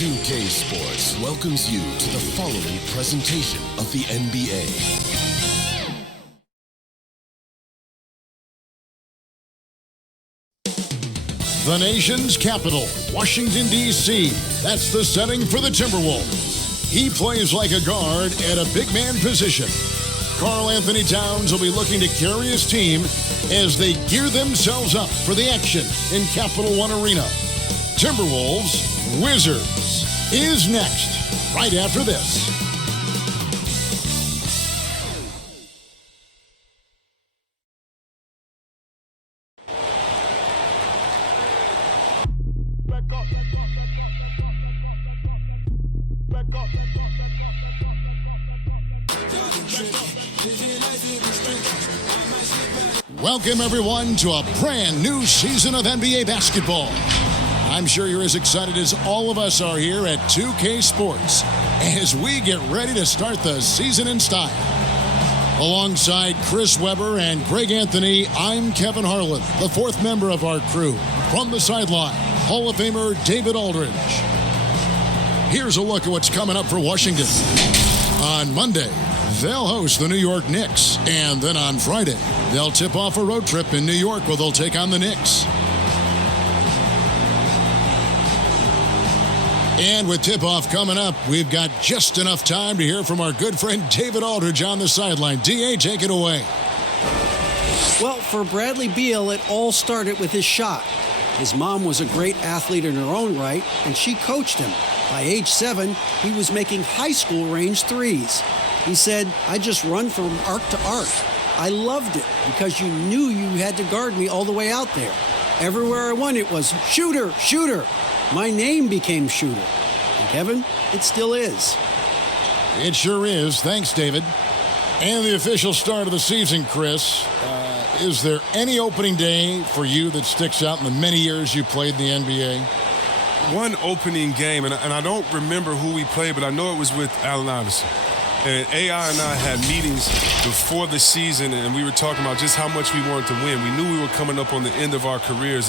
2K Sports welcomes you to the following presentation of the NBA. The nation's capital, Washington, D.C. That's the setting for the Timberwolves. He plays like a guard at a big man position. Karl Anthony Towns will be looking to carry his team as they gear themselves up for the action in Capital One Arena. Timberwolves Wizards is next, right after this. Welcome, everyone, to a brand new season of NBA basketball. I'm sure you're as excited as all of us are here at 2K Sports as we get ready to start the season in style. Alongside Chris Webber and Greg Anthony, I'm Kevin Harlan, the fourth member of our crew. From the sideline, Hall of Famer David Aldridge. Here's a look at what's coming up for Washington. On Monday, they'll host the New York Knicks, and then on Friday, they'll tip off a road trip in New York where they'll take on the Knicks. And with tip-off coming up, we've got just enough time to hear from our good friend David Aldridge on the sideline. D.A., take it away. Well, for Bradley Beal, it all started with his shot. His mom was a great athlete in her own right, and she coached him. By age 7, he was making high school range threes. He said, "I just run from arc to arc. I loved it because you knew you had to guard me all the way out there. Everywhere I went, it was shooter, shooter. My name became Shooter. And Kevin, it still is." It sure is. Thanks, David. And the official start of the season, Chris. Is there any opening day for you that sticks out in the many years you played in the NBA? One opening game, and I don't remember who we played, but I know it was with Allen Iverson. And AI and I had meetings before the season, and we were talking about just how much we wanted to win. We knew we were coming up on the end of our careers,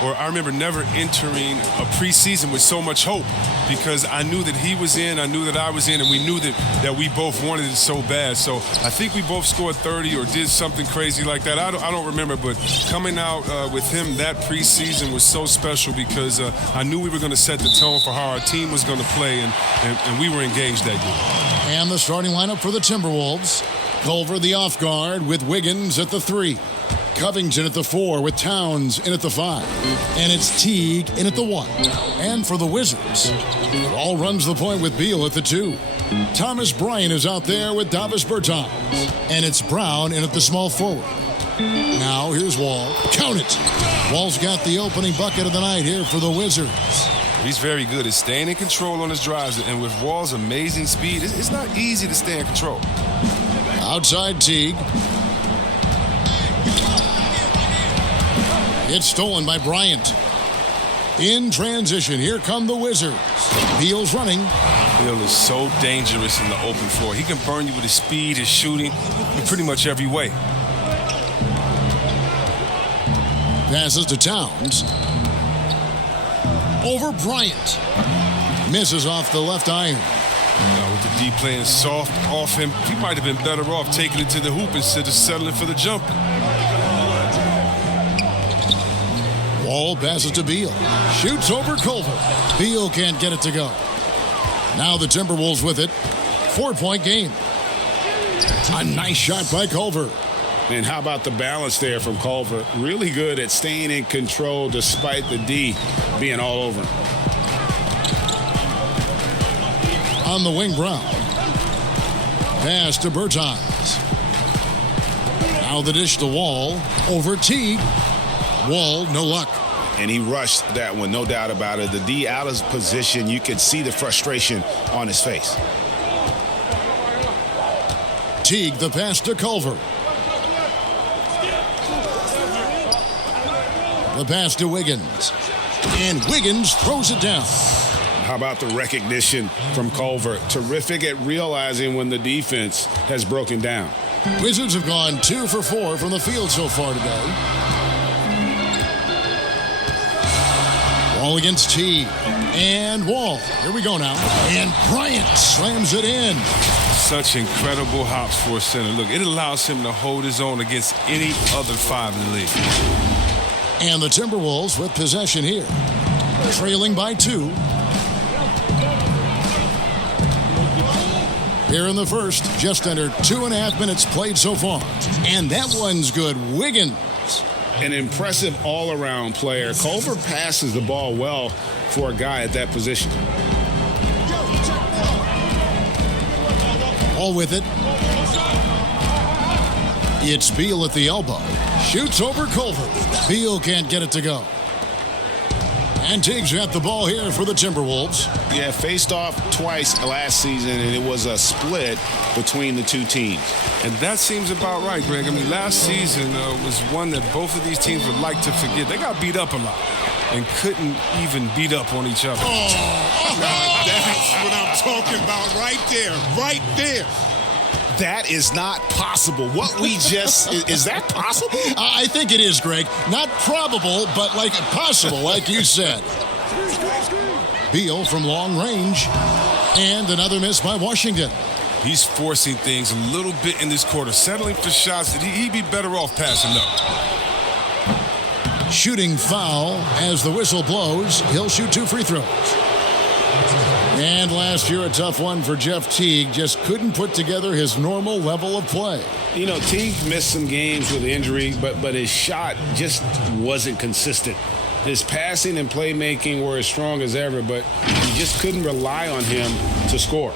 or I remember never entering a preseason with so much hope because I knew that he was in, I knew that I was in, and we knew that we both wanted it so bad. So I think we both scored 30 or did something crazy like that. I don't remember, but coming out with him that preseason was so special because I knew we were going to set the tone for how our team was going to play, and we were engaged that year. And the starting lineup for the Timberwolves. Culver the off guard with Wiggins at the 3. Covington at the 4 with Towns in at the 5. And it's Teague in at the 1. And for the Wizards, Ball runs the point with Beal at the 2. Thomas Bryant is out there with Davis Bertans. And it's Brown in at the small forward. Now here's Wall. Count it. Wall's got the opening bucket of the night here for the Wizards. He's very good at staying in control on his drives, and with Wall's amazing speed, it's not easy to stay in control. Outside Teague. It's stolen by Bryant. In transition, here come the Wizards. Beal's running. Beal is so dangerous in the open floor. He can burn you with his speed, his shooting, in pretty much every way. Passes to Towns. Over Bryant. Misses off the left iron. With the D playing soft off him, he might have been better off taking it to the hoop instead of settling for the jumper. Wall passes to Beal. Shoots over Culver. Beal can't get it to go. Now the Timberwolves with it. 4-point game. A nice shot by Culver. And how about the balance there from Culver? Really good at staying in control despite the D being all over him. On the wing, Brown. Pass to Bertans. Now the dish to Wall. Over Teague. Wall, no luck. And he rushed that one, no doubt about it. The D out of position, you could see the frustration on his face. Teague, the pass to Culver. The pass to Wiggins. And Wiggins throws it down. How about the recognition from Culver? Terrific at realizing when the defense has broken down. Wizards have gone 2 for 4 from the field so far today. Ball against Teague. And Wall. Here we go now. And Bryant slams it in. Such incredible hops for a center. Look, it allows him to hold his own against any other five in the league. And the Timberwolves with possession here. Trailing by 2. Here in the first, just under 2.5 minutes played so far. And that one's good. Wiggins. An impressive all-around player. Culver passes the ball well for a guy at that position. All with it. It's Beal at the elbow. Shoots over Culver. Beal can't get it to go. And Teague's got the ball here for the Timberwolves. Yeah, faced off twice last season, and it was a split between the two teams. And that seems about right, Greg. I mean, last season was one that both of these teams would like to forget. They got beat up a lot and couldn't even beat up on each other. Now, that's what I'm talking about right there. Right there. That is not possible. What we just, is that possible? I think it is, Greg. Not probable, but like possible, like you said. Beal from long range. And another miss by Washington. He's forcing things a little bit in this quarter, settling for shots that he'd be better off passing up. Shooting foul as the whistle blows. He'll shoot 2 free throws. And last year, a tough one for Jeff Teague. Just couldn't put together his normal level of play. You know, Teague missed some games with injury, but his shot just wasn't consistent. His passing and playmaking were as strong as ever, but you just couldn't rely on him to score.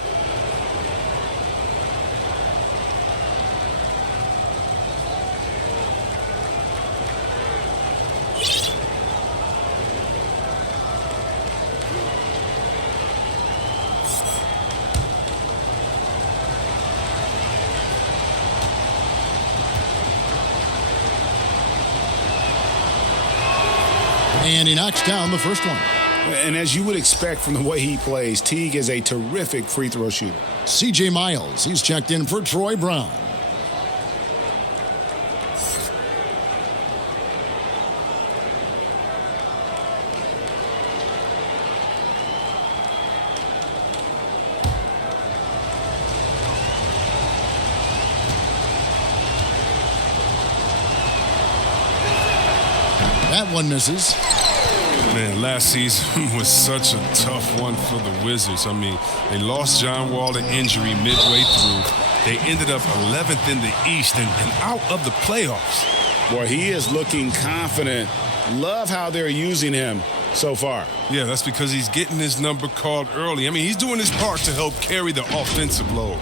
And he knocks down the first one. And as you would expect from the way he plays, Teague is a terrific free throw shooter. C.J. Miles, he's checked in for Troy Brown. That one misses. Man, last season was such a tough one for the Wizards. I mean, they lost John Wall to injury midway through. They ended up 11th in the East and out of the playoffs. Boy, he is looking confident. Love how they're using him so far. Yeah, that's because he's getting his number called early. I mean, he's doing his part to help carry the offensive load.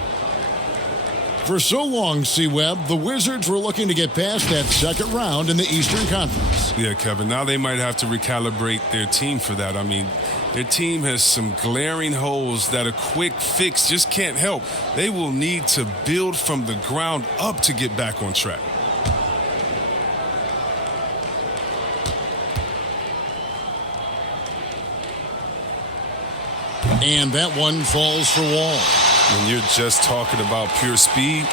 For so long, C-Webb, the Wizards were looking to get past that second round in the Eastern Conference. Yeah, Kevin, now they might have to recalibrate their team for that. I mean, their team has some glaring holes that a quick fix just can't help. They will need to build from the ground up to get back on track. And that one falls for Wall. When you're just talking about pure speed,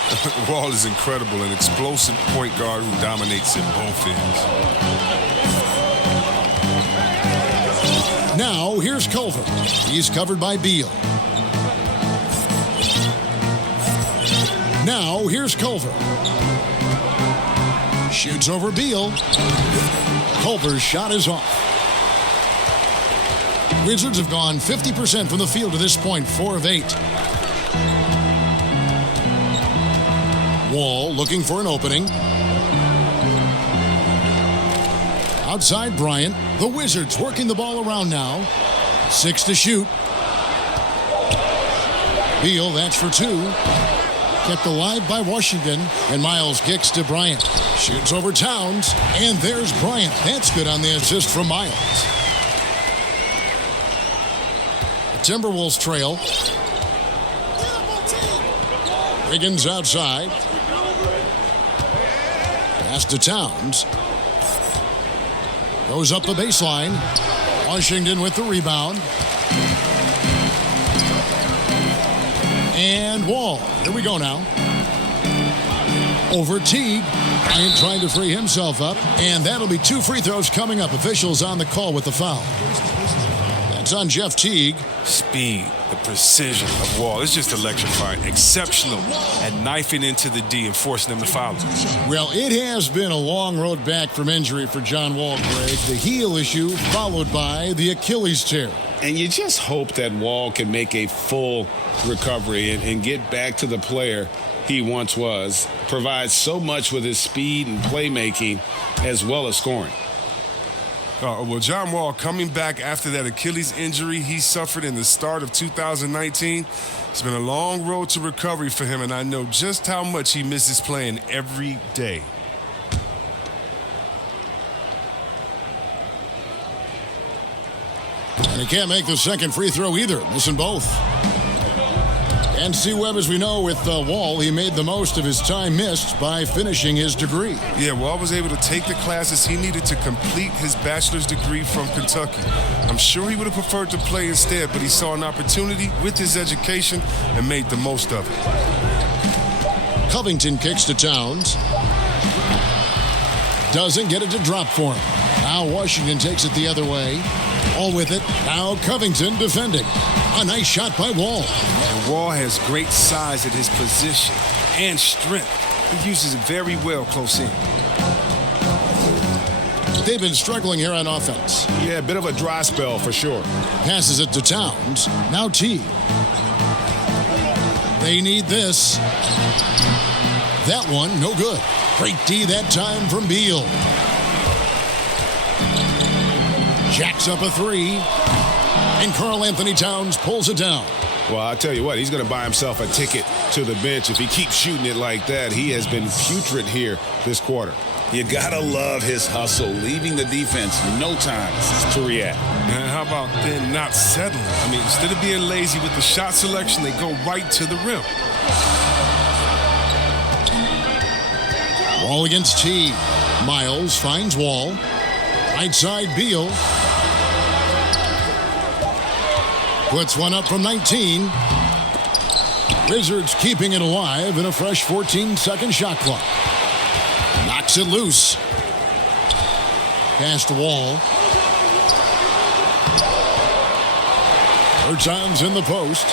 Wall is incredible, an explosive point guard who dominates at both ends. Now, here's Culver. He's covered by Beal. Now, here's Culver. Shoots over Beal. Culver's shot is off. Wizards have gone 50% from the field to this point, 4 of 8. Wall looking for an opening. Outside Bryant. The Wizards working the ball around now. 6 to shoot. Beal, that's for 2. Kept alive by Washington. And Miles kicks to Bryant. Shoots over Towns. And there's Bryant. That's good on the assist from Miles. The Timberwolves trail. Wiggins outside. Pass to Towns. Goes up the baseline. Washington with the rebound. And Wall. Here we go now. Over Teague. Bryant trying to free himself up. And that'll be 2 free throws coming up. Officials on the call with the foul. That's on Jeff Teague. Speed, the precision of Wall. It's just electrifying. Exceptional at knifing into the D and forcing them to foul him. Well, it has been a long road back from injury for John Wall, Greg. The heel issue followed by the Achilles tear. And you just hope that Wall can make a full recovery and get back to the player he once was. Provides so much with his speed and playmaking as well as scoring. Well, John Wall coming back after that Achilles injury he suffered in the start of 2019. It's been a long road to recovery for him, and I know just how much he misses playing every day. And he can't make the second free throw either, missing both. And C. Webb, as we know, with Wall, he made the most of his time missed by finishing his degree. Yeah, Wall was able to take the classes he needed to complete his bachelor's degree from Kentucky. I'm sure he would have preferred to play instead, but he saw an opportunity with his education and made the most of it. Covington kicks to Towns. Doesn't get it to drop for him. Now Washington takes it the other way. All with it. Now Covington defending. A nice shot by Wall. And Wall has great size at his position and strength. He uses it very well close in. They've been struggling here on offense. Yeah, a bit of a dry spell for sure. Passes it to Towns. Now T. They need this. That one, no good. Great D that time from Beal. Jacks up a three. And Karl Anthony Towns pulls it down. Well, I'll tell you what, he's going to buy himself a ticket to the bench. If he keeps shooting it like that, he has been putrid here this quarter. You got to love his hustle, leaving the defense no time to react. And how about then not settling? I mean, instead of being lazy with the shot selection, they go right to the rim. Wall against T. Miles finds Wall. Right side Beal. Puts one up from 19. Wizards keeping it alive in a fresh 14-second shot clock. Knocks it loose. Pass to Wall. Bertans in the post.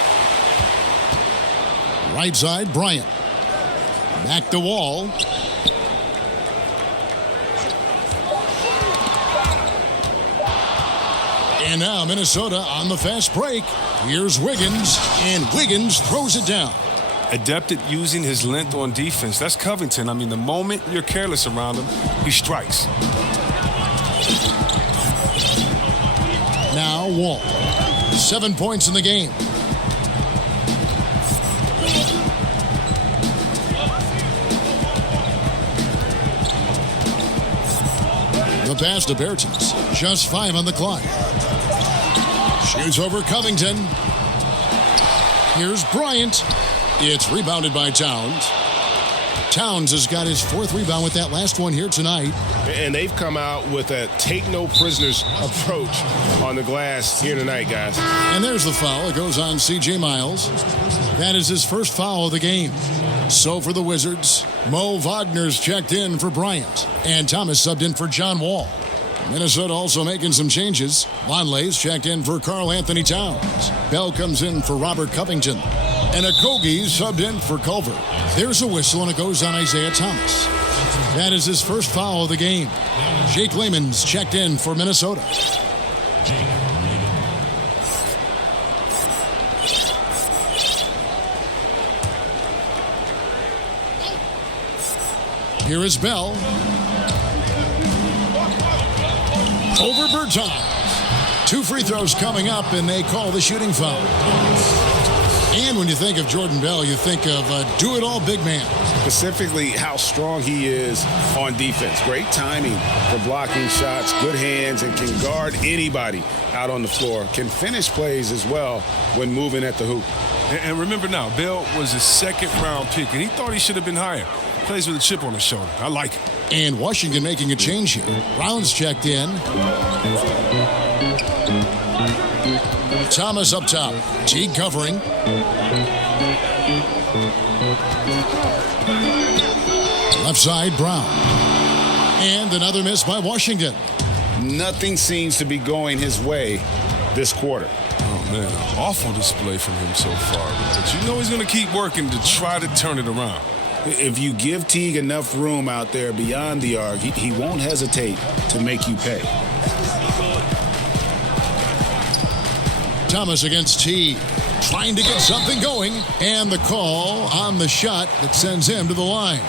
Right side, Bryant. Back to Wall. And now Minnesota on the fast break. Here's Wiggins, and Wiggins throws it down. Adept at using his length on defense. That's Covington. I mean, the moment you're careless around him, he strikes. Now Wall. 7 points in the game. The pass to Bertans. Just 5 on the clock. Shoots over Covington. Here's Bryant. It's rebounded by Towns. Towns has got his 4th rebound with that last one here tonight. And they've come out with a take-no-prisoners approach on the glass here tonight, guys. And there's the foul. It goes on C.J. Miles. That is his first foul of the game. So for the Wizards, Mo Wagner's checked in for Bryant. And Thomas subbed in for John Wall. Minnesota also making some changes. Vonleh's checked in for Karl Anthony Towns. Bell comes in for Robert Covington. And Okogie subbed in for Culver. There's a whistle, and it goes on Isaiah Thomas. That is his first foul of the game. Jake Layman's checked in for Minnesota. Here is Bell. Over Bertans. 2 free throws coming up, and they call the shooting foul. And when you think of Jordan Bell, you think of a do-it-all big man. Specifically how strong he is on defense. Great timing for blocking shots, good hands, and can guard anybody out on the floor. Can finish plays as well when moving at the hoop. And remember now, Bell was a 2nd-round pick, and he thought he should have been higher. Plays with a chip on his shoulder. I like it. And Washington making a change here. Brown's checked in. Thomas up top. Teague covering. Left side, Brown. And another miss by Washington. Nothing seems to be going his way this quarter. Oh, man, an awful display from him so far. But you know he's going to keep working to try to turn it around. If you give Teague enough room out there beyond the arc, he won't hesitate to make you pay. Thomas against Teague, trying to get something going, and the call on the shot that sends him to the line.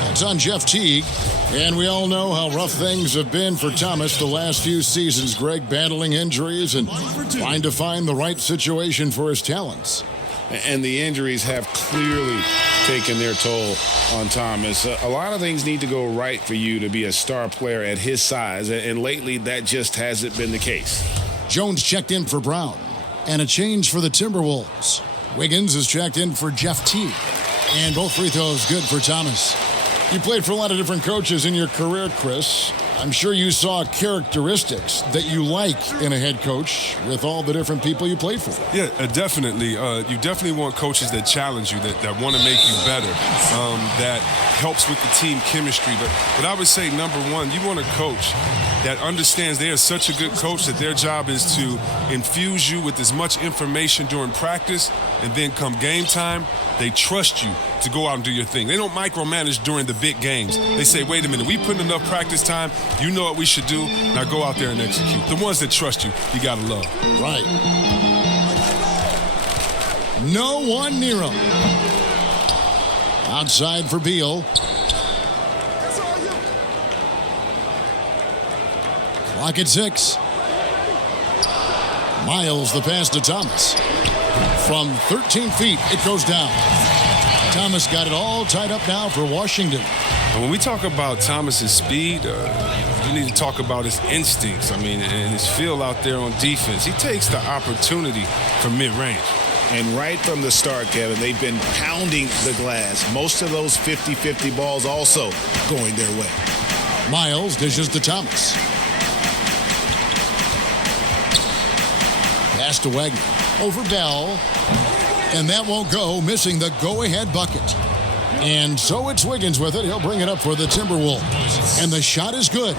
That's on Jeff Teague, and we all know how rough things have been for Thomas the last few seasons, Greg, battling injuries and trying to find the right situation for his talents. And the injuries have clearly taken their toll on Thomas. A lot of things need to go right for you to be a star player at his size, and lately that just hasn't been the case. Jones checked in for Brown, and a change for the Timberwolves. Wiggins is checked in for Jeff Teague, and both free throws good for Thomas. You played for a lot of different coaches in your career, Chris. I'm sure you saw characteristics that you like in a head coach with all the different people you played for. Yeah, definitely. You definitely want coaches that challenge you, that want to make you better, that helps with the team chemistry. But I would say, number one, you want a coach that understands they are such a good coach that their job is to infuse you with as much information during practice, and then come game time, they trust you to go out and do your thing. They don't micromanage during the big games. They say, wait a minute, we put in enough practice time, you know what we should do, now go out there and execute. The ones that trust you, you gotta love. Right. No one near him. Outside for Beal. Clock at 6. Miles the pass to Thomas. From 13 feet, it goes down. Thomas got it all tied up now for Washington. And when we talk about Thomas's speed, you need to talk about his instincts. I mean, and his feel out there on defense. He takes the opportunity from mid-range. And right from the start, Kevin, they've been pounding the glass. Most of those 50-50 balls also going their way. Miles dishes to Thomas. Pass to Wagner. Over Bell. And that won't go, missing the go-ahead bucket. And so it's Wiggins with it. He'll bring it up for the Timberwolves. And the shot is good.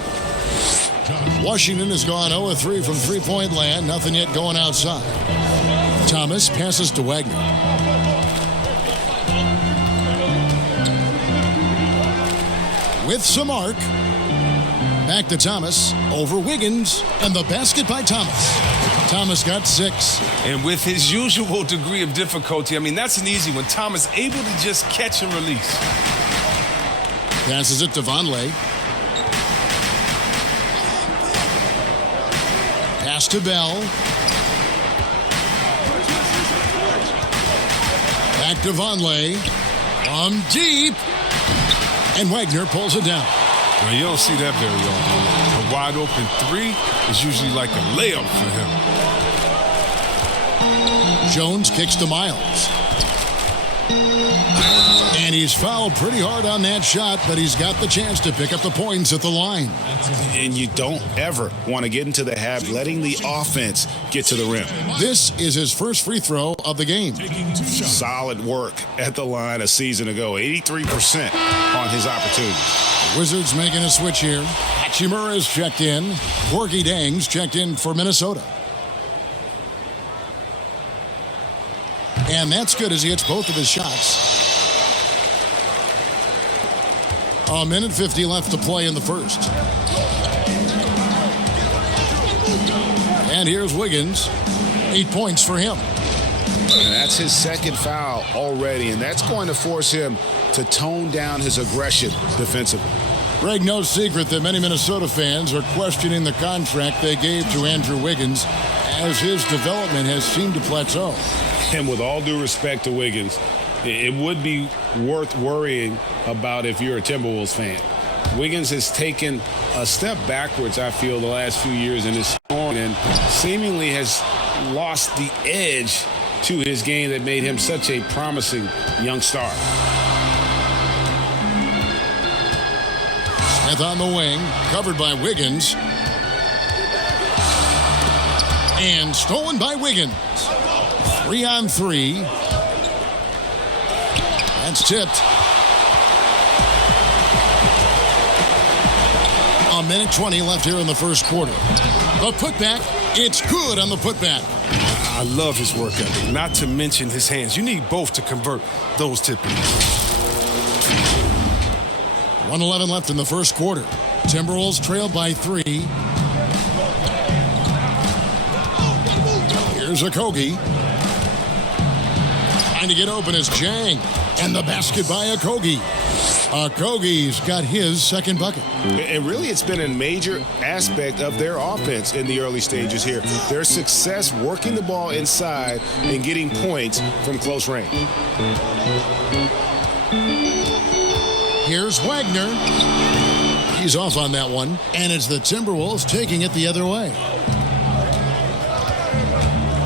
Washington has gone 0-3 from three-point land. Nothing yet going outside. Thomas passes to Wagner. With some arc. Back to Thomas. Over Wiggins. And the basket by Thomas. Thomas got 6. And with his usual degree of difficulty, I mean, that's an easy one. Thomas able to just catch and release. Passes it to Vonleh. Pass to Bell. Back to Vonleh. From deep. And Wagner pulls it down. Well, you don't see that very often. A wide open three is usually like a layup for him. Jones kicks to Miles. And he's fouled pretty hard on that shot, but he's got the chance to pick up the points at the line. And you don't ever want to get into the habit letting the offense get to the rim. This is his first free throw of the game. Solid work at the line a season ago. 83% on his opportunities. Wizards making a switch here. Hachimura is checked in. Gorgui Dieng's checked in for Minnesota. And that's good as he hits both of his shots. A minute 50 left to play in the first. And here's Wiggins. 8 points for him. And that's his second foul already, and that's going to force him to tone down his aggression defensively. Greg, no secret that many Minnesota fans are questioning the contract they gave to Andrew Wiggins as his development has seemed to plateau. And with all due respect to Wiggins, it would be worth worrying about if you're a Timberwolves fan. Wiggins has taken a step backwards, I feel, the last few years in his scoring and seemingly has lost the edge to his game that made him such a promising young star. Smith on the wing, covered by Wiggins. And stolen by Wiggins. 3-on-3. That's tipped. A minute 20 left here in the first quarter. The putback It's good on the putback. I love his work ethic, not to mention his hands. You need both to convert those tip-ins. 1:11 left in the first quarter. Timberwolves trail by 3. Here's Okogie. Trying to get open is Jang. And the basket by Okogie. Okogie's got his second bucket. And really, it's been a major aspect of their offense in the early stages here. Their success working the ball inside and getting points from close range. Here's Wagner. He's off on that one. And it's the Timberwolves taking it the other way.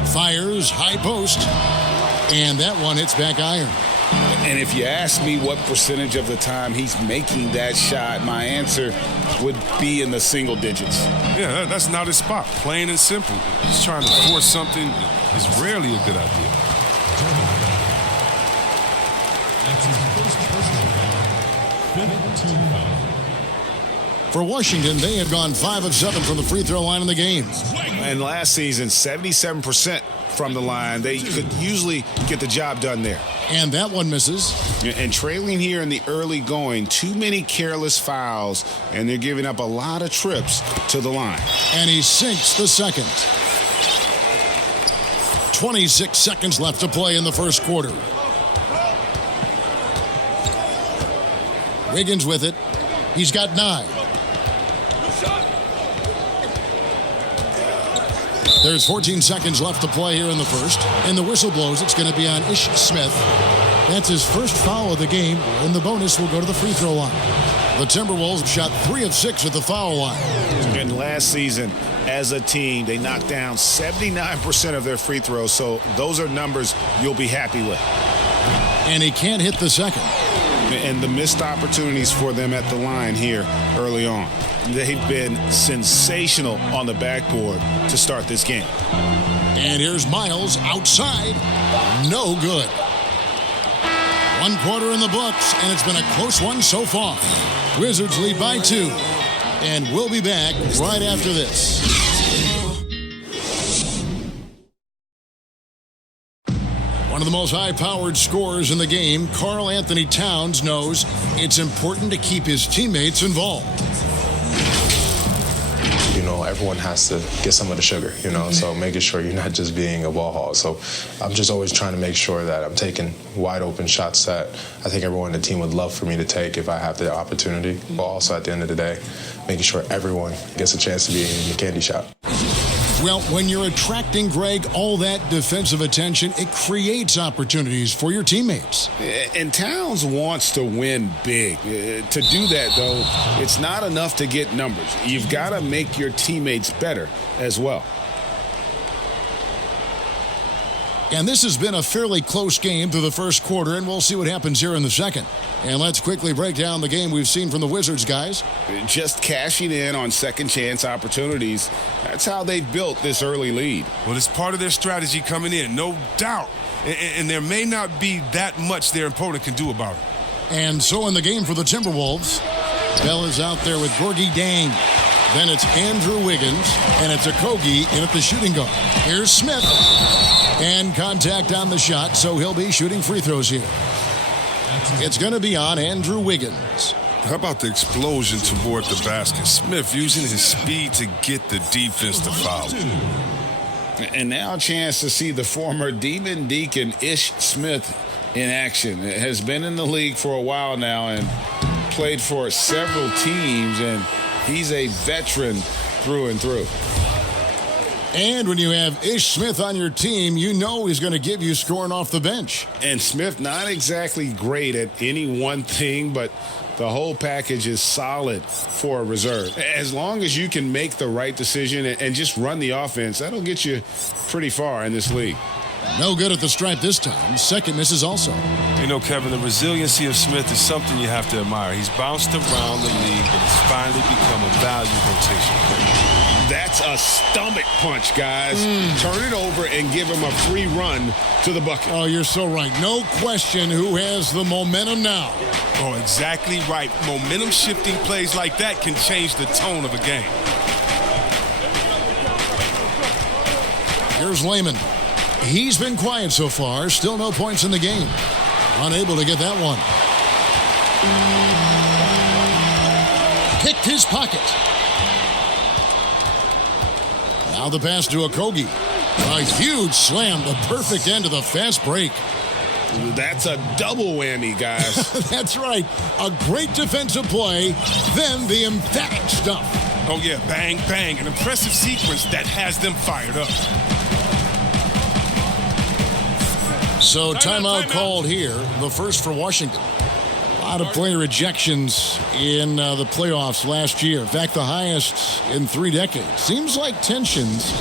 Fires, high post. And that one hits back iron. And if you ask me what percentage of the time he's making that shot, my answer would be in the single digits. Yeah, that's not his spot. Plain and simple. Just trying to force something is rarely a good idea. For Washington, they had gone 5 of 7 from the free throw line in the game. And last season, 77% from the line. They could usually get the job done there. And that one misses. And trailing here in the early going, too many careless fouls, and they're giving up a lot of trips to the line. And he sinks the second. 26 seconds left to play in the first quarter. Wiggins with it. He's got 9. There's 14 seconds left to play here in the first. And the whistle blows. It's going to be on Ish Smith. That's his first foul of the game, and the bonus will go to the free throw line. The Timberwolves shot 3 of 6 at the foul line. And last season, as a team, they knocked down 79% of their free throws, so those are numbers you'll be happy with. And he can't hit the second. And the missed opportunities for them at the line here early on. They've been sensational on the backboard to start this game. And here's Miles outside. No good. 1 quarter in the books, and it's been a close one so far. Wizards lead by 2. And we'll be back right after this. One of the most high-powered scorers in the game, Karl Anthony Towns, knows it's important to keep his teammates involved. You know, everyone has to get some of the sugar, you know, so making sure you're not just being a ball hog. So I'm just always trying to make sure that I'm taking wide open shots that I think everyone on the team would love for me to take if I have the opportunity. But also at the end of the day, making sure everyone gets a chance to be in the candy shop. Well, when you're attracting, Greg, all that defensive attention, it creates opportunities for your teammates. And Towns wants to win big. To do that, though, it's not enough to get numbers. You've got to make your teammates better as well. And this has been a fairly close game through the first quarter, and we'll see what happens here in the second. And let's quickly break down the game we've seen from the Wizards, guys. Just cashing in on second chance opportunities. That's how they've built this early lead. Well, it's part of their strategy coming in, no doubt. And there may not be that much their opponent can do about it. And so in the game for the Timberwolves, Bell is out there with Gorgui Dieng. Then it's Andrew Wiggins, and it's Okogie in at the shooting guard. Here's Smith. And contact on the shot, so he'll be shooting free throws here. It's going to be on Andrew Wiggins. How about the explosion toward the basket? Smith using his speed to get the defense to foul. And now a chance to see the former Demon Deacon Ish Smith in action. It has been in the league for a while now and played for several teams, and he's a veteran through and through. And when you have Ish Smith on your team, you know he's going to give you scoring off the bench. And Smith not exactly great at any one thing, but the whole package is solid for a reserve. As long as you can make the right decision and just run the offense, that'll get you pretty far in this league. No good at the stripe this time. Second misses also. You know, Kevin, the resiliency of Smith is something you have to admire. He's bounced around the league, but it's finally become a value rotation player. That's a stomach punch, guys. Turn it over and give him a free run to the bucket. Oh, you're so right. No question who has the momentum now. Oh, exactly right. Momentum-shifting plays like that can change the tone of a game. Here's Lehman. He's been quiet so far. Still no points in the game. Unable to get that one. Picked his pocket. Now the pass to Okogie. A huge slam. The perfect end to the fast break. That's a double whammy, guys. That's right. A great defensive play, then the emphatic stuff. Oh, yeah, bang, bang. An impressive sequence that has them fired up. So timeout called here, the first for Washington. A lot of player ejections in the playoffs last year. In fact, the highest in 3 decades. Seems like tensions,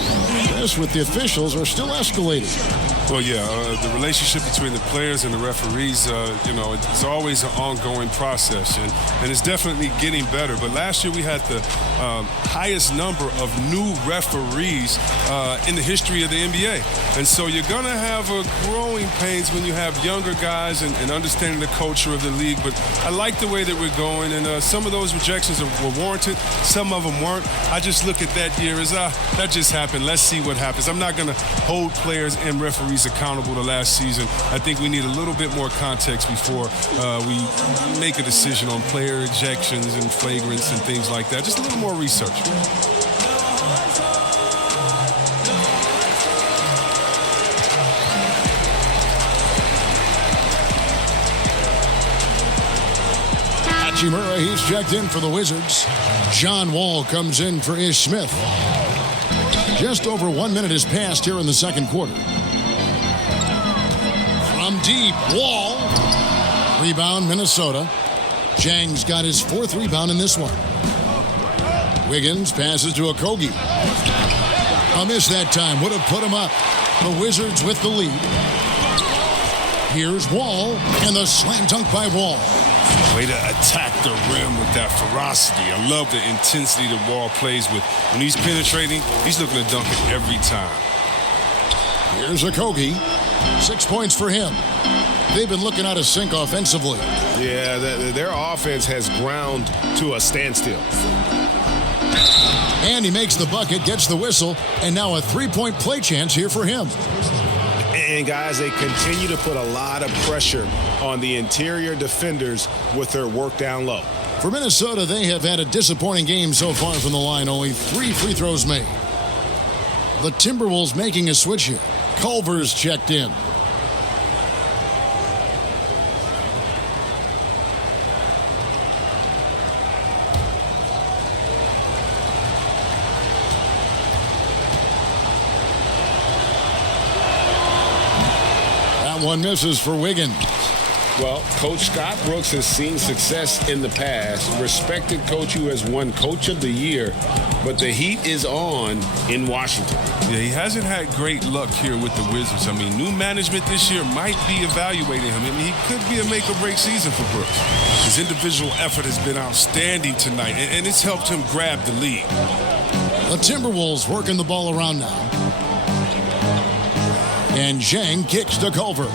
just with the officials, are still escalating. Well, yeah, the relationship between the players and the referees, it's always an ongoing process, and it's definitely getting better. But last year we had the highest number of new referees in the history of the NBA. And so you're going to have a growing pains when you have younger guys and understanding the culture of the league. But I like the way that we're going, and some of those rejections were warranted. Some of them weren't. I just look at that year as, that just happened. Let's see what happens. I'm not going to hold players and referees accountable to last season. I think we need a little bit more context before we make a decision on player ejections and flagrants and things like that. Just a little more research. Hachimura, he's checked in for the Wizards. John Wall comes in for Ish Smith. Just over 1 minute has passed here in the second quarter. From deep, Wall. Rebound, Minnesota. Jang's got his 4th rebound in this one. Wiggins passes to Okogie. A miss that time. Would have put him up. The Wizards with the lead. Here's Wall, and the slam dunk by Wall. Way to attack the rim with that ferocity. I love the intensity that Wall plays with. When he's penetrating, he's looking to dunk it every time. Here's Okogie. 6 points for him. They've been looking out of sync offensively. Yeah, their offense has ground to a standstill. And he makes the bucket, gets the whistle, and now a 3-point play chance here for him. And guys, they continue to put a lot of pressure on the interior defenders with their work down low. For Minnesota, they have had a disappointing game so far from the line. Only 3 free throws made. The Timberwolves making a switch here. Culver's checked in. That one misses for Wiggins. Well, Coach Scott Brooks has seen success in the past, respected coach who has won Coach of the Year, but the heat is on in Washington. Yeah, he hasn't had great luck here with the Wizards. I mean, new management this year might be evaluating him. I mean, he could be a make-or-break season for Brooks. His individual effort has been outstanding tonight, and it's helped him grab the lead. The Timberwolves working the ball around now. And Zhang kicks to Culver.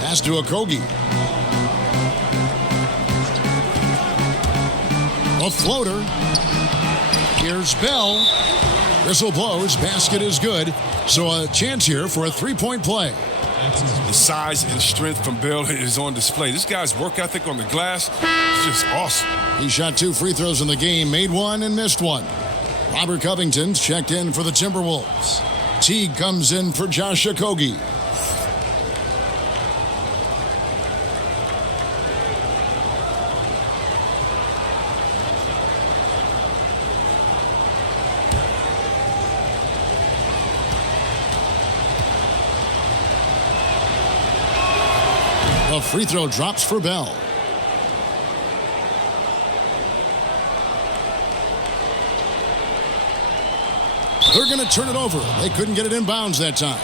Pass to Okogie. A floater. Here's Bell. Whistle blows. Basket is good. So a chance here for a 3-point play. The size and strength from Bell is on display. This guy's work ethic on the glass is just awesome. He shot 2 free throws in the game, made 1 and missed 1. Robert Covington's checked in for the Timberwolves. Teague comes in for Josh Okogie. A free throw drops for Bell. They're going to turn it over. They couldn't get it in bounds that time.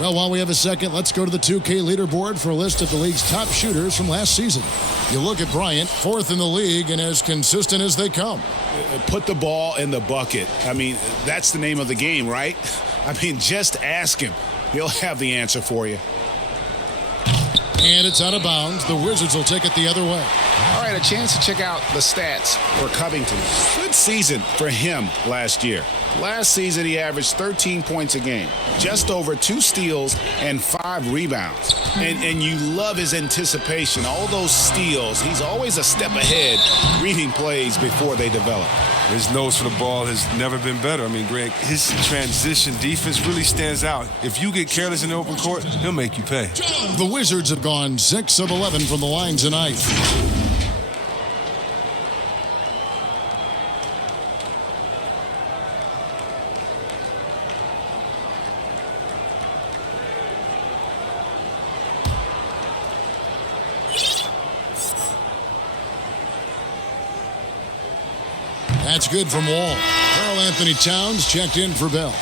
Well, while we have a second, let's go to the 2K leaderboard for a list of the league's top shooters from last season. You look at Bryant, 4th in the league and as consistent as they come. Put the ball in the bucket. I mean, that's the name of the game, right? I mean, just ask him. He'll have the answer for you. And it's out of bounds. The Wizards will take it the other way. All right, had a chance to check out the stats for Covington. Good season for him last year. Last season, he averaged 13 points a game, just over 2 steals and 5 rebounds. And you love his anticipation. All those steals, he's always a step ahead, reading plays before they develop. His nose for the ball has never been better. I mean, Greg, his transition defense really stands out. If you get careless in the open court, he'll make you pay. The Wizards have gone 6 of 11 from the line tonight. That's good from Wall. Karl-Anthony Towns checked in for Bell.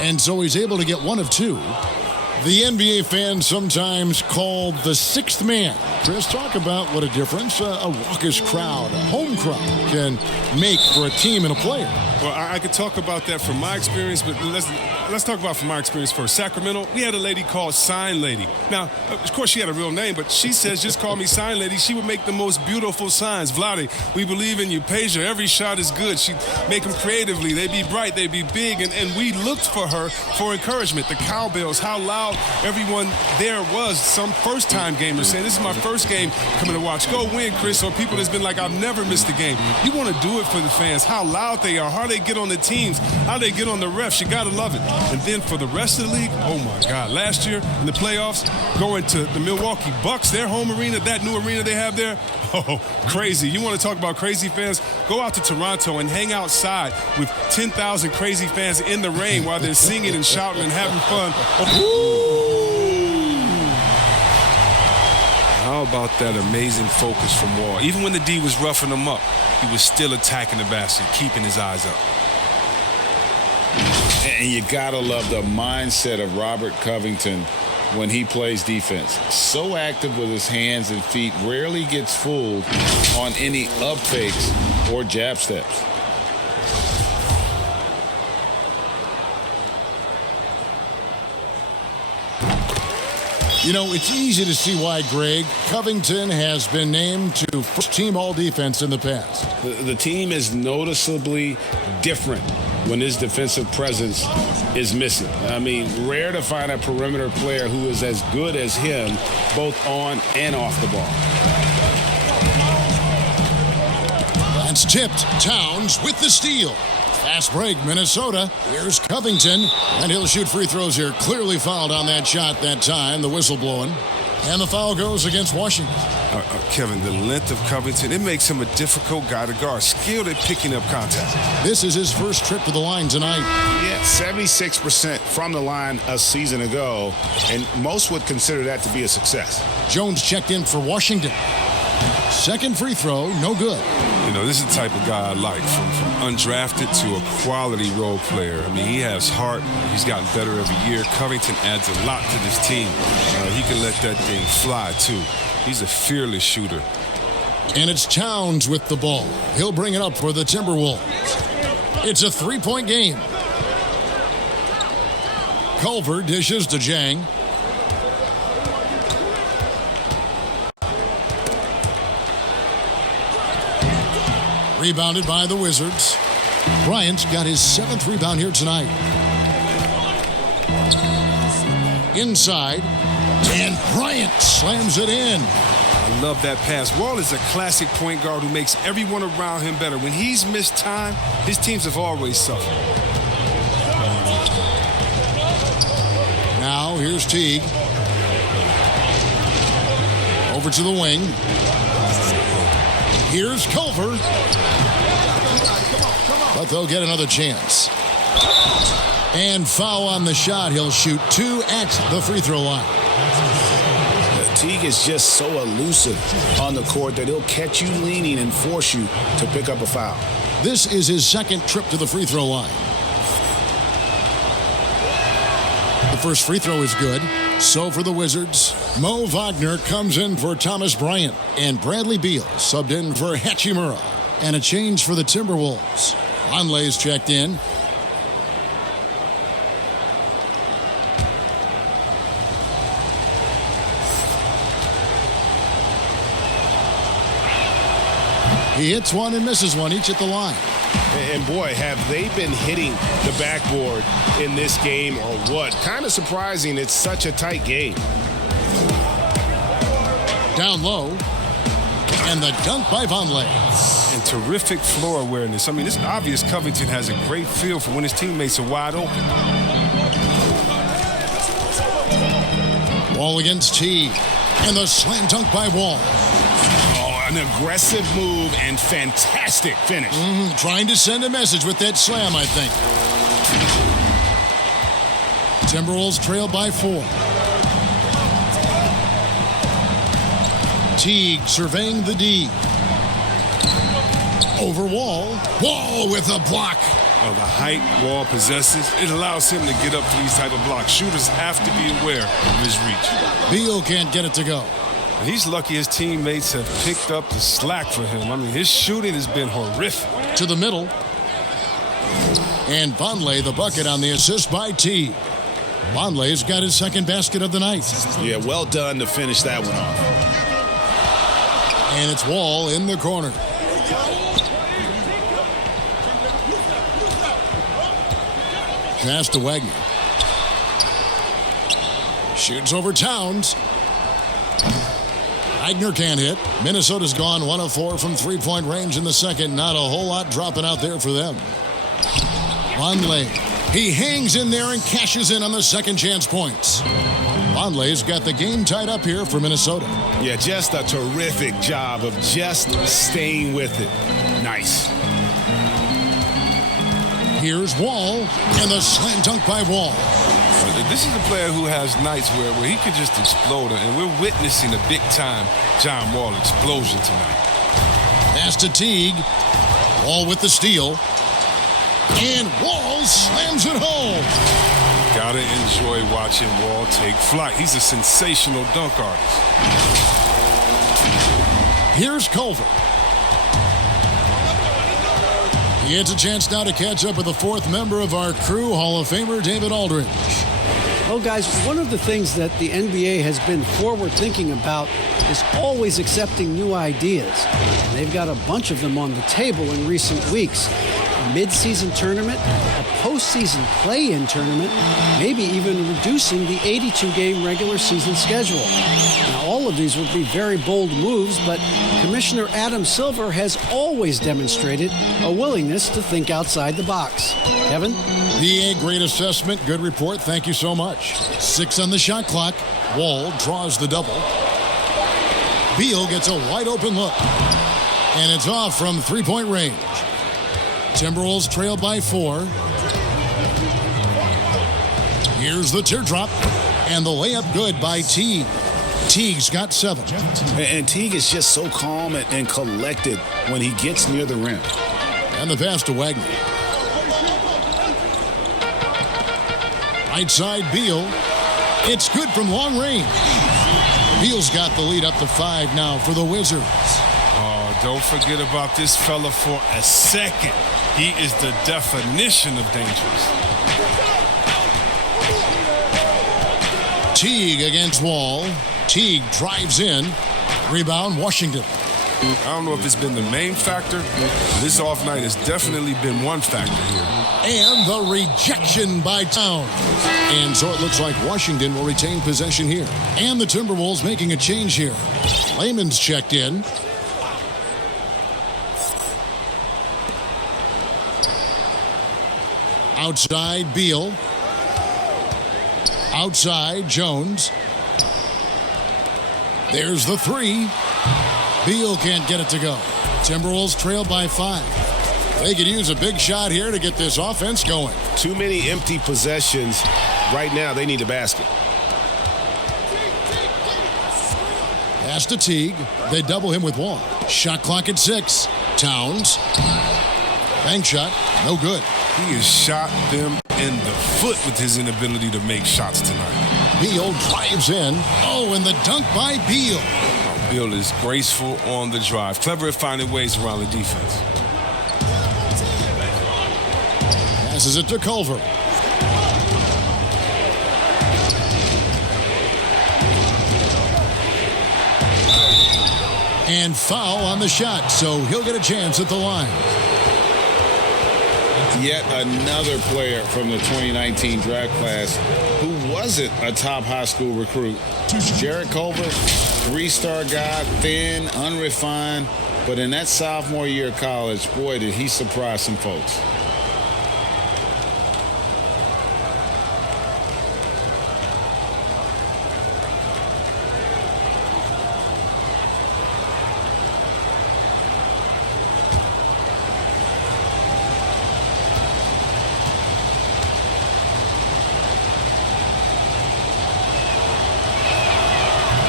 And so he's able to get 1 of 2. The NBA fans sometimes called the 6th man. Chris, talk about what a difference a raucous crowd, a home crowd, can make for a team and a player. Well, I could talk about that from my experience, but let's talk about from my experience first. Sacramento, we had a lady called Sign Lady. Now, of course, she had a real name, but she says, just call me Sign Lady. She would make the most beautiful signs. Vlade, we believe in you. Peja, every shot is good. She'd make them creatively. They'd be bright. They'd be big. And we looked for her for encouragement. The cowbells, how loud everyone there was. Some first-time gamers saying, this is my first game coming to watch. Go win, Chris. Or people that's been like, I've never missed a game. You want to do it for the fans. How loud they are. How they get on the teams. How they get on the refs. You got to love it. And then for the rest of the league, oh, my God. Last year in the playoffs, going to the Milwaukee Bucks, their home arena, that new arena they have there, oh, crazy. You want to talk about crazy fans? Go out to Toronto and hang outside with 10,000 crazy fans in the rain while they're singing and shouting and having fun. How about that amazing focus from Wall? Even when the D was roughing him up, he was still attacking the basket, keeping his eyes up. And you gotta love the mindset of Robert Covington when he plays defense. So active with his hands and feet, rarely gets fooled on any up fakes or jab steps. You know, it's easy to see why, Greg, Covington has been named to first-team all-defense in the past. The team is noticeably different when his defensive presence is missing. I mean, rare to find a perimeter player who is as good as him, both on and off the ball. That's tipped. Towns with the steal. Fast break, Minnesota. Here's Covington, and he'll shoot free throws here. Clearly fouled on that shot that time, the whistle blowing. And the foul goes against Washington. Kevin, the length of Covington, it makes him a difficult guy to guard. Skilled at picking up contact. This is his first trip to the line tonight. Yeah, 76% from the line a season ago, and most would consider that to be a success. Jones checked in for Washington. Second free throw, no good. You know, this is the type of guy I like, from undrafted to a quality role player. I mean, he has heart. He's gotten better every year. Covington adds a lot to this team. He can let that thing fly, too. He's a fearless shooter. And it's Towns with the ball. He'll bring it up for the Timberwolves. It's a three-point game. Culver dishes to Jang. Rebounded by the Wizards. Bryant's got his 7th rebound here tonight. Inside. And Bryant slams it in. I love that pass. Wall is a classic point guard who makes everyone around him better. When he's missed time, his teams have always suffered. Now here's Teague. Over to the wing. Here's Culver. But they'll get another chance. And foul on the shot. He'll shoot 2 at the free throw line. Teague is just so elusive on the court that he'll catch you leaning and force you to pick up a foul. This is his 2nd trip to the free throw line. The first free throw is good. So for the Wizards, Mo Wagner comes in for Thomas Bryant, and Bradley Beal subbed in for Hachimura. And a change for the Timberwolves. Vonleh's checked in. He hits one and misses one, each at the line. And boy, have they been hitting the backboard in this game or what? Kind of surprising. It's such a tight game. Down low. And the dunk by Vonleh. And terrific floor awareness. I mean, it's obvious Covington has a great feel for when his teammates are wide open. Wall against T. And the slam dunk by Wall. An aggressive move and fantastic finish. Trying to send a message with that slam, I think. Timberwolves trail by 4. Teague surveying the D. Over Wall. Wall with a block. Oh, the height Wall possesses, it allows him to get up to these type of blocks. Shooters have to be aware of his reach. Beal can't get it to go. And he's lucky his teammates have picked up the slack for him. I mean, his shooting has been horrific. To the middle. And Vonleh the bucket on the assist by T. Vonleh's got his second basket of the night. Yeah, well done to finish that one off. And it's Wall in the corner. Pass to Wagner. Shoots over Towns. Wagner can't hit. Minnesota's gone 1 of 4 from three-point range in the second. Not a whole lot dropping out there for them. Vonleh. He hangs in there and cashes in on the second chance points. Vonleh's got the game tied up here for Minnesota. Yeah, just a terrific job of just staying with it. Nice. Here's Wall, and the slam dunk by Wall. This is a player who has nights where he could just explode, and we're witnessing a big-time John Wall explosion tonight. Pass to Teague. Wall with the steal. And Wall slams it home. Gotta enjoy watching Wall take flight. He's a sensational dunk artist. Here's Culver. He gets a chance now to catch up with the fourth member of our crew, Hall of Famer David Aldridge. Well, guys, one of the things that the NBA has been forward thinking about is always accepting new ideas. And they've got a bunch of them on the table in recent weeks. A mid-season tournament, a postseason play-in tournament, maybe even reducing the 82-game regular season schedule. Now, all of these would be very bold moves, but Commissioner Adam Silver has always demonstrated a willingness to think outside the box. Kevin? BA, great assessment, good report, thank you so much. 6 on the shot clock. Wall draws the double. Beal gets a wide open look. And it's off from three-point range. Timberwolves trail by 4. Here's the teardrop. And the layup good by Teague. Teague's got 7. And Teague is just so calm and collected when he gets near the rim. And the pass to Wagner. Right side, Beal. It's good from long range. Beal's got the lead up to 5 now for the Wizards. Oh, don't forget about this fella for a second. He is the definition of dangerous. Teague against Wall. Teague drives in. Rebound, Washington. I don't know if it's been the main factor. This off night has definitely been one factor here. And the rejection by Towns. And so it looks like Washington will retain possession here. And the Timberwolves making a change here. Layman's checked in. Outside, Beal. Outside, Jones. There's the 3. Beal can't get it to go. Timberwolves trail by 5. They could use a big shot here to get this offense going. Too many empty possessions. Right now, they need a basket. Pass to Teague. They double him with Wall. Shot clock at 6. Towns. Bank shot. No good. He has shot them in the foot with his inability to make shots tonight. Beal drives in. Oh, and the dunk by Beal. Beal is graceful on the drive. Clever at finding ways around the defense. Passes it to Culver. And foul on the shot, so he'll get a chance at the line. Yet another player from the 2019 draft class who wasn't a top high school recruit. Jarrett Culver, 3-star guy, thin, unrefined, but in that sophomore year of college, boy, did he surprise some folks.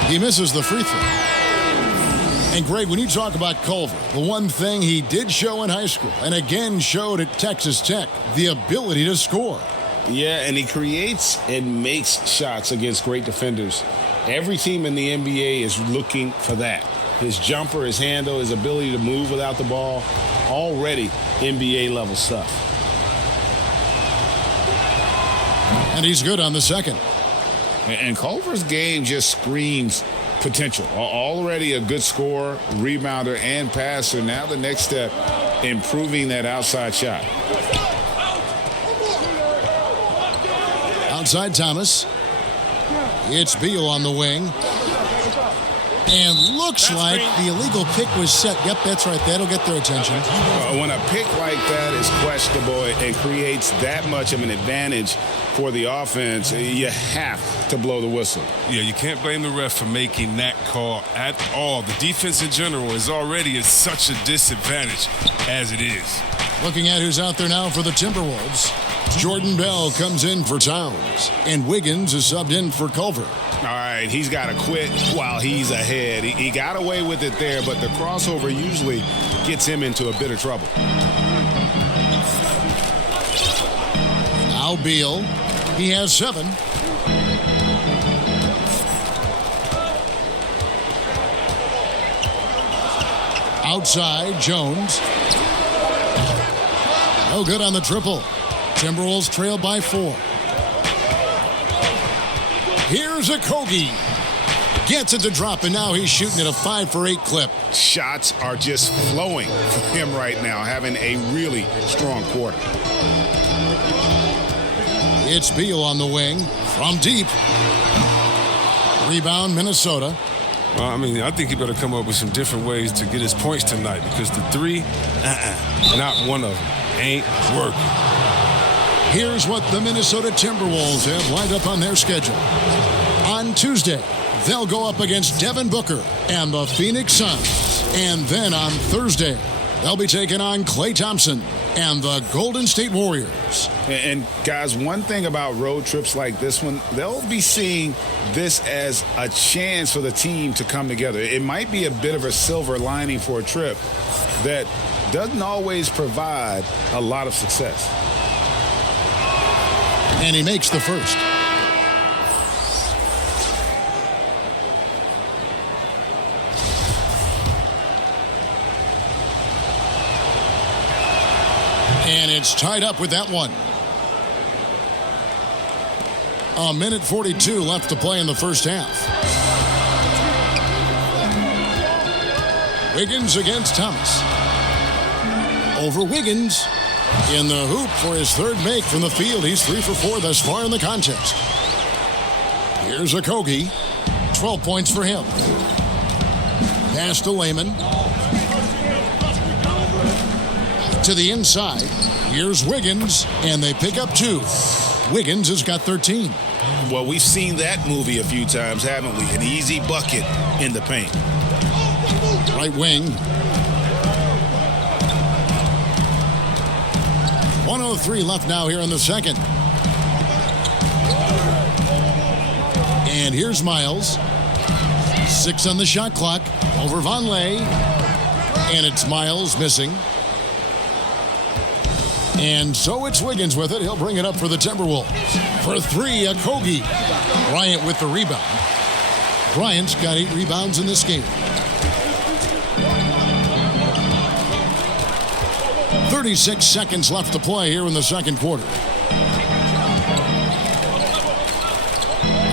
He misses the free throw. And Greg, when you talk about Culver, the one thing he did show in high school and again showed at Texas Tech, the ability to score. Yeah, and he creates and makes shots against great defenders. Every team in the NBA is looking for that. His jumper, his handle, his ability to move without the ball, already NBA level stuff. And he's good on the second. And Culver's game just screams potential. Already a good scorer, rebounder, and passer. Now the next step, improving that outside shot. Outside Thomas. It's Beal on the wing. And looks like the illegal pick was set. Yep, that's right. That'll get their attention. When a pick like that is questionable and creates that much of an advantage for the offense, you have to blow the whistle. Yeah, you can't blame the ref for making that call at all. The defense in general is already at such a disadvantage as it is. Looking at who's out there now for the Timberwolves. Jordan Bell comes in for Towns, and Wiggins is subbed in for Culver. All right, he's got to quit while he's ahead. He got away with it there, but the crossover usually gets him into a bit of trouble. Now Beal. He has 7. Outside, Jones. No good on the triple. Timberwolves trail by 4. Here's Okogie. Gets it to drop, and now he's shooting at a 5 for 8 clip. Shots are just flowing for him right now, having a really strong quarter. It's Beal on the wing from deep. Rebound, Minnesota. Well, I think he better come up with some different ways to get his points tonight, because the 3, not one of them, ain't working. Here's what the Minnesota Timberwolves have lined up on their schedule. On Tuesday, they'll go up against Devin Booker and the Phoenix Suns. And then on Thursday, they'll be taking on Klay Thompson and the Golden State Warriors. And guys, one thing about road trips like this one, they'll be seeing this as a chance for the team to come together. It might be a bit of a silver lining for a trip that doesn't always provide a lot of success. And he makes the first. And it's tied up with that one. 1:42 left to play in the first half. Wiggins against Thomas. Over Wiggins. In the hoop for his third make from the field. He's 3 for 4 thus far in the contest. Here's Okogie. 12 points for him. Pass to Layman. To the inside. Here's Wiggins, and they pick up 2. Wiggins has got 13. Well, we've seen that movie a few times, haven't we? An easy bucket in the paint. Right wing. 1:03 left now here in the second. And here's Miles. 6 on the shot clock. Over Vonleh. And it's Miles missing. And so it's Wiggins with it. He'll bring it up for the Timberwolves. For three, Okogie. Bryant with the rebound. Bryant's got 8 rebounds in this game. 36 seconds left to play here in the second quarter.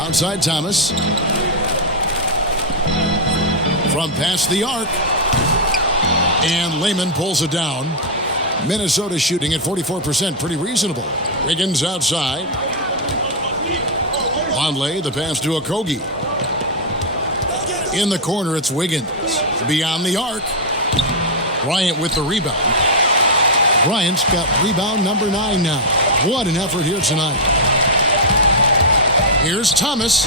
Outside Thomas. From past the arc. And Layman pulls it down. Minnesota shooting at 44%, pretty reasonable. Wiggins outside. Vonleh, the pass to Okogie. In the corner, it's Wiggins. Beyond the arc. Bryant with the rebound. Bryant's got rebound number 9 now. What an effort here tonight. Here's Thomas.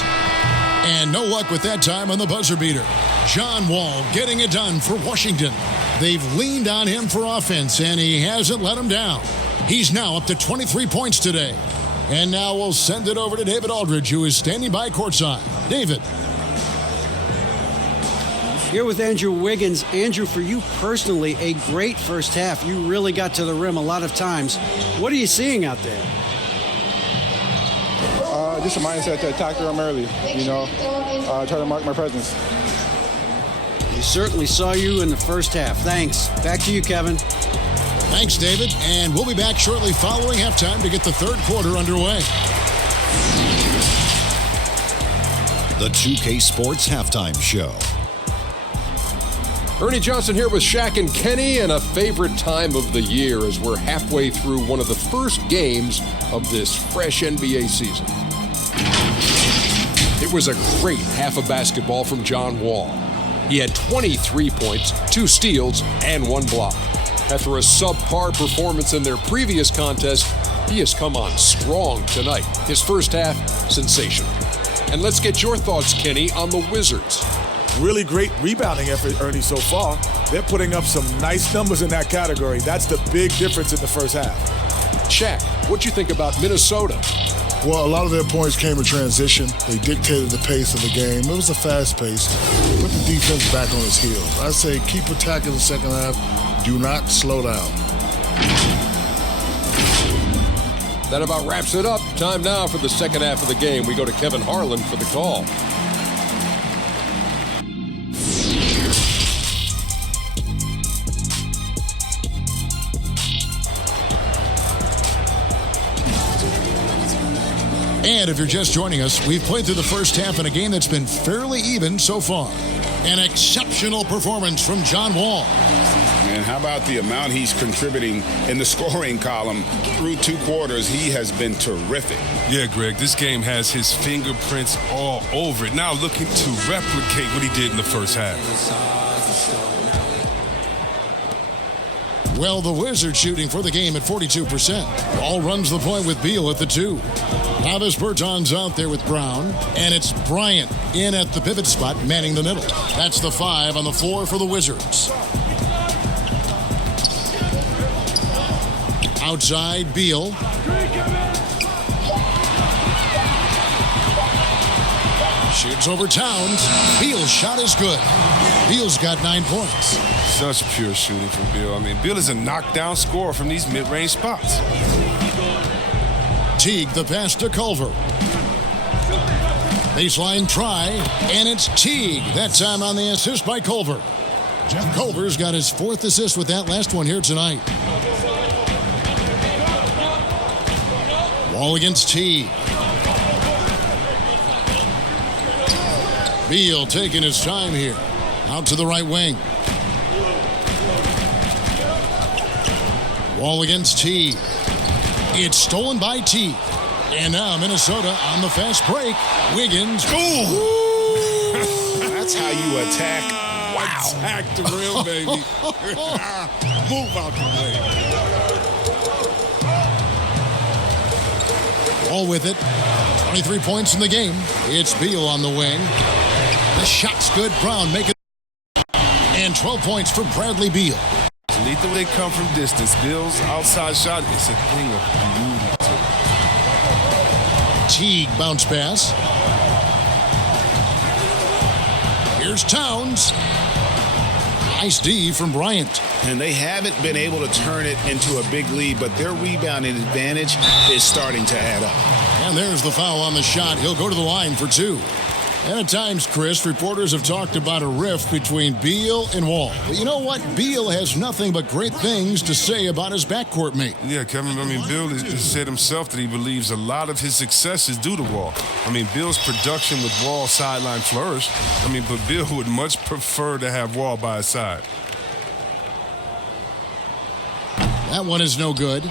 And no luck with that time on the buzzer beater. John Wall getting it done for Washington. They've leaned on him for offense, and he hasn't let them down. He's now up to 23 points today. And now we'll send it over to David Aldridge, who is standing by courtside. David. Here with Andrew Wiggins. Andrew, for you personally, a great first half. You really got to the rim a lot of times. What are you seeing out there? Just a mindset to attack the rim early, try to mark my presence. We certainly saw you in the first half. Thanks. Back to you, Kevin. Thanks, David. And we'll be back shortly following halftime to get the third quarter underway. The 2K Sports Halftime Show. Ernie Johnson here with Shaq and Kenny, and a favorite time of the year as we're halfway through one of the first games of this fresh NBA season. It was a great half of basketball from John Wall. He had 23 points, 2 steals, and 1 block. After a subpar performance in their previous contest, he has come on strong tonight. His first half, sensational. And let's get your thoughts, Kenny, on the Wizards. Really great rebounding effort, Ernie, so far. They're putting up some nice numbers in that category. That's the big difference in the first half. Shaq, what'd you think about Minnesota? Well, a lot of their points came in transition. They dictated the pace of the game. It was a fast pace. Put the defense back on its heels. I say keep attacking the second half. Do not slow down. That about wraps it up. Time now for the second half of the game. We go to Kevin Harlan for the call. And if you're just joining us, we've played through the first half in a game that's been fairly even so far. An exceptional performance from John Wall. And how about the amount he's contributing in the scoring column through 2 quarters? He has been terrific. Yeah, Greg, this game has his fingerprints all over it. Now looking to replicate what he did in the first half. Well, the Wizards shooting for the game at 42%. Ball runs the point with Beal at the 2. Davis Bertans out there with Brown. And it's Bryant in at the pivot spot, manning the middle. That's the 5 on the floor for the Wizards. Outside, Beal. Shoots over Towns. Beal's shot is good. Beal's got 9 points. Such pure shooting from Beal. I mean, Beal is a knockdown scorer from these mid-range spots. Teague, the pass to Culver. Baseline try, and it's Teague. That time on the assist by Culver. Jeff Culver's got his 4th assist with that last one here tonight. Wall against Teague. Beal taking his time here. Out to the right wing. Wall against Teague. It's stolen by Teague. And now Minnesota on the fast break. Wiggins. Ooh. That's how you attack. Wow. Attack the rim, baby. Move out the way. All with it. 23 points in the game. It's Beal on the wing. The shot's good. Brown make it. And 12 points for Bradley Beal. Lethal, they come from distance. Beal's outside shot is a thing of beauty. Teague bounce pass. Here's Towns. Nice D from Bryant. And they haven't been able to turn it into a big lead, but their rebounding advantage is starting to add up. And there's the foul on the shot. He'll go to the line for two. And at times, Chris, reporters have talked about a rift between Beal and Wall. But you know what? Beal has nothing but great things to say about his backcourt mate. Yeah, Kevin, Beal has said himself that he believes a lot of his success is due to Wall. Bill's production with Wall sideline flourished. But Beal would much prefer to have Wall by his side. That one is no good.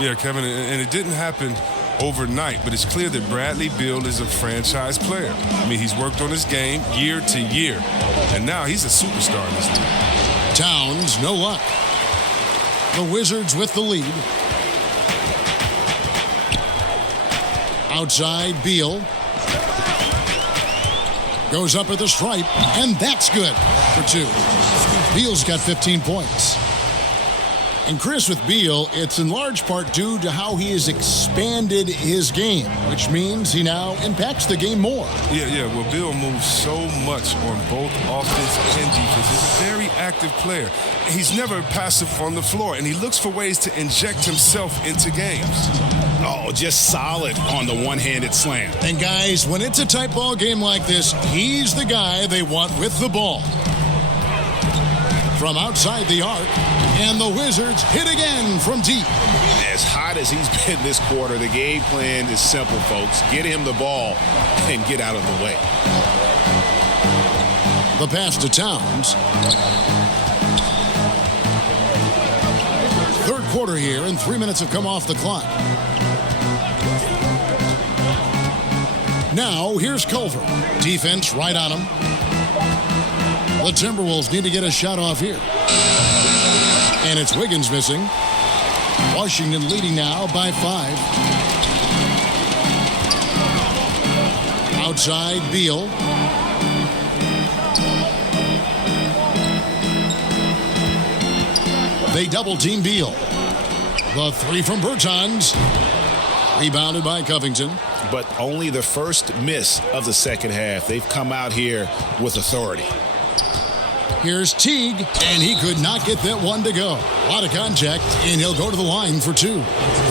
Yeah, Kevin, and it didn't happen overnight, but it's clear that Bradley Beal is a franchise player. He's worked on his game year to year, and now he's a superstar in this league. Towns, no luck. The Wizards with the lead. Outside, Beal. Goes up at the stripe, and that's good for two. Beal's got 15 points. And Chris, with Beal, it's in large part due to how he has expanded his game, which means he now impacts the game more. Yeah. Well, Beal moves so much on both offense and defense. He's a very active player. He's never passive on the floor, and he looks for ways to inject himself into games. Oh, just solid on the one-handed slam. And guys, when it's a tight ball game like this, he's the guy they want with the ball. From outside the arc, and the Wizards hit again from deep. As hot as he's been this quarter, the game plan is simple, folks. Get him the ball and get out of the way. The pass to Towns. Third quarter here, and 3 minutes have come off the clock. Now, here's Culver. Defense right on him. The Timberwolves need to get a shot off here. And it's Wiggins missing. Washington leading now by 5. Outside, Beal. They double-team Beal. The three from Bertans. Rebounded by Covington. But only the first miss of the second half. They've come out here with authority. Here's Teague, and he could not get that one to go. A lot of contact, and he'll go to the line for two.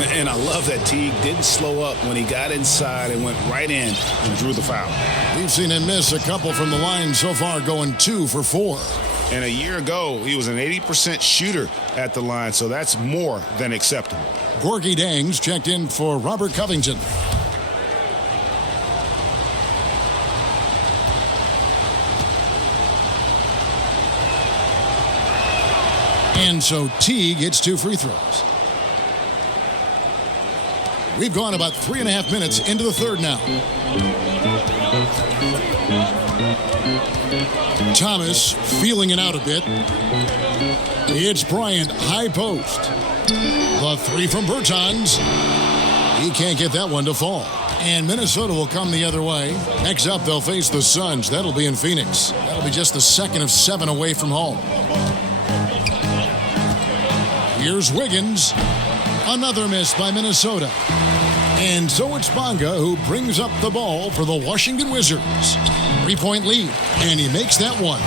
And I love that Teague didn't slow up when he got inside and went right in and drew the foul. We've seen him miss a couple from the line so far, going 2 for 4. And a year ago, he was an 80% shooter at the line, so that's more than acceptable. Gorgie Dangs checked in for Robert Covington. And so Teague hits 2 free throws. We've gone about 3.5 minutes into the third now. Thomas feeling it out a bit. It's Bryant, high post. The three from Bertans. He can't get that one to fall. And Minnesota will come the other way. Next up, they'll face the Suns. That'll be in Phoenix. That'll be just the second of 7 away from home. Here's Wiggins. Another miss by Minnesota. And so it's Bonga who brings up the ball for the Washington Wizards. 3-point lead, and he makes that one.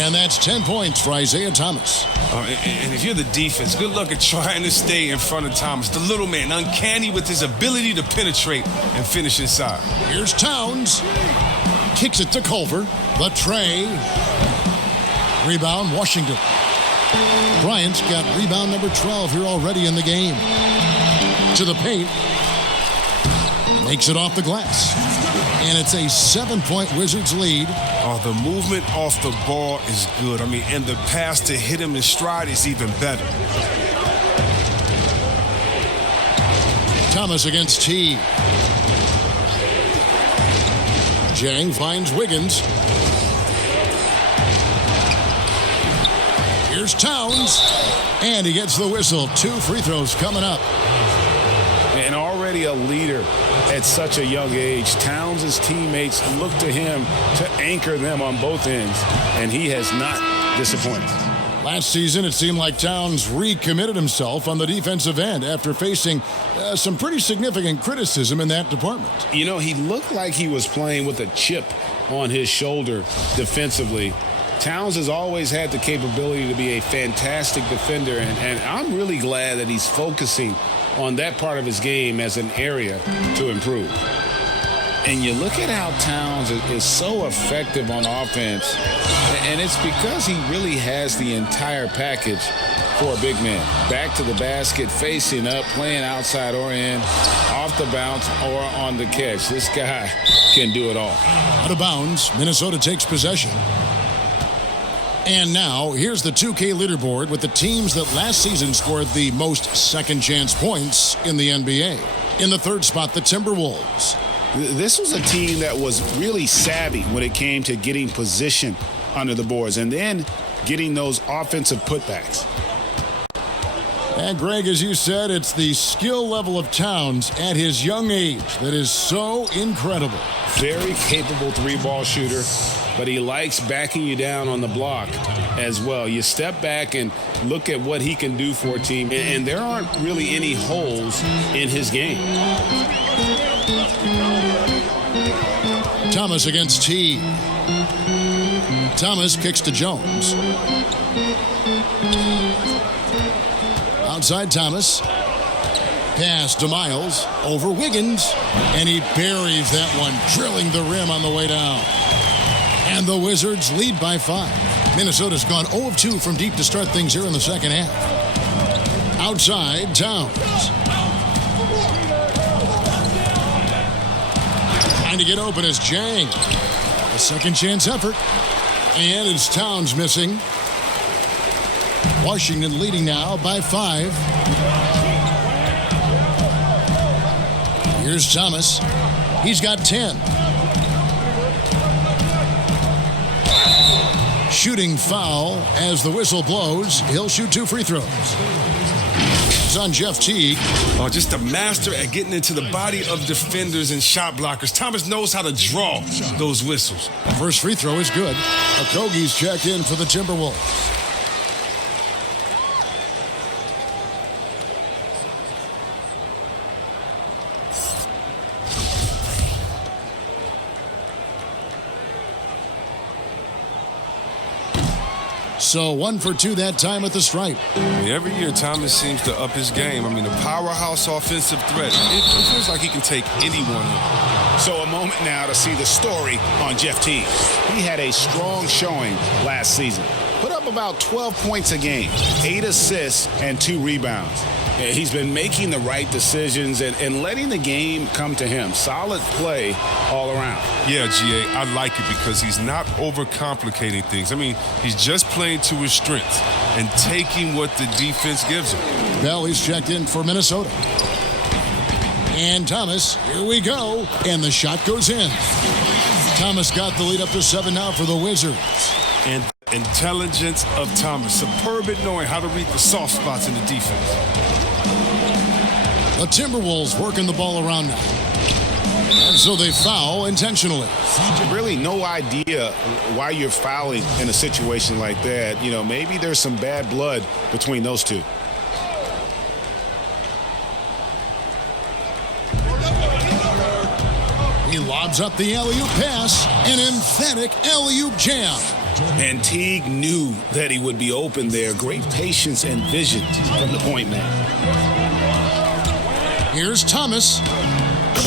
And that's 10 points for Isaiah Thomas. And if you're the defense, good luck at trying to stay in front of Thomas. The little man, uncanny with his ability to penetrate and finish inside. Here's Towns. Kicks it to Culver. The tray. Rebound, Washington. Bryant's got rebound number 12 here already in the game. To the paint. Makes it off the glass. And it's a 7-point Wizards lead. Oh, the movement off the ball is good. And the pass to hit him in stride is even better. Thomas against T. Jang finds Wiggins. Here's Towns. And he gets the whistle. 2 free throws coming up. And already a leader at such a young age. Towns' teammates look to him to anchor them on both ends, and he has not disappointed. Last season, it seemed like Towns recommitted himself on the defensive end after facing some pretty significant criticism in that department. He looked like he was playing with a chip on his shoulder defensively. Towns has always had the capability to be a fantastic defender, and I'm really glad that he's focusing on that part of his game as an area to improve. And you look at how Towns is so effective on offense, and it's because he really has the entire package for a big man. Back to the basket, facing up, playing outside or in, off the bounce or on the catch. This guy can do it all. Out of bounds, Minnesota takes possession. And now, here's the 2K leaderboard with the teams that last season scored the most second-chance points in the NBA. In the third spot, the Timberwolves. This was a team that was really savvy when it came to getting position under the boards and then getting those offensive putbacks. And Greg, as you said, it's the skill level of Towns at his young age that is so incredible. Very capable three-ball shooter, but he likes backing you down on the block as well. You step back and look at what he can do for a team, and there aren't really any holes in his game. Thomas against T. Thomas kicks to Jones. Outside Thomas. Pass to Miles over Wiggins. And he buries that one, drilling the rim on the way down. And the Wizards lead by 5. Minnesota's gone 0 of 2 from deep to start things here in the second half. Outside Towns. Trying to get open is Jang. A second chance effort. And it's Towns missing. Washington leading now by 5. Here's Thomas. He's got 10. Shooting foul as the whistle blows. He'll shoot 2 free throws. It's on Jeff Teague. Oh, just a master at getting into the body of defenders and shot blockers. Thomas knows how to draw those whistles. First free throw is good. Okogie's checked in for the Timberwolves. So 1 for 2 that time at the stripe. Every year, Thomas seems to up his game. I mean, a powerhouse offensive threat. It feels like he can take anyone on. So a moment now to see the story on Jeff Teague. He had a strong showing last season. Put up about 12 points a game, 8 assists, and 2 rebounds. He's been making the right decisions and letting the game come to him. Solid play all around. Yeah, GA, I like it because he's not overcomplicating things. I mean, he's just playing to his strengths and taking what the defense gives him. Bell, he's checked in for Minnesota. And Thomas, here we go. And the shot goes in. Thomas got the lead up to 7 now for the Wizards. And intelligence of Thomas. Superb at knowing how to read the soft spots in the defense. The Timberwolves working the ball around now. And so they foul intentionally. Really no idea why you're fouling in a situation like that. You know, maybe there's some bad blood between those two. He lobs up the alley-oop pass. An emphatic alley-oop jam. And Teague knew that he would be open there. Great patience and vision from the point man. Here's Thomas.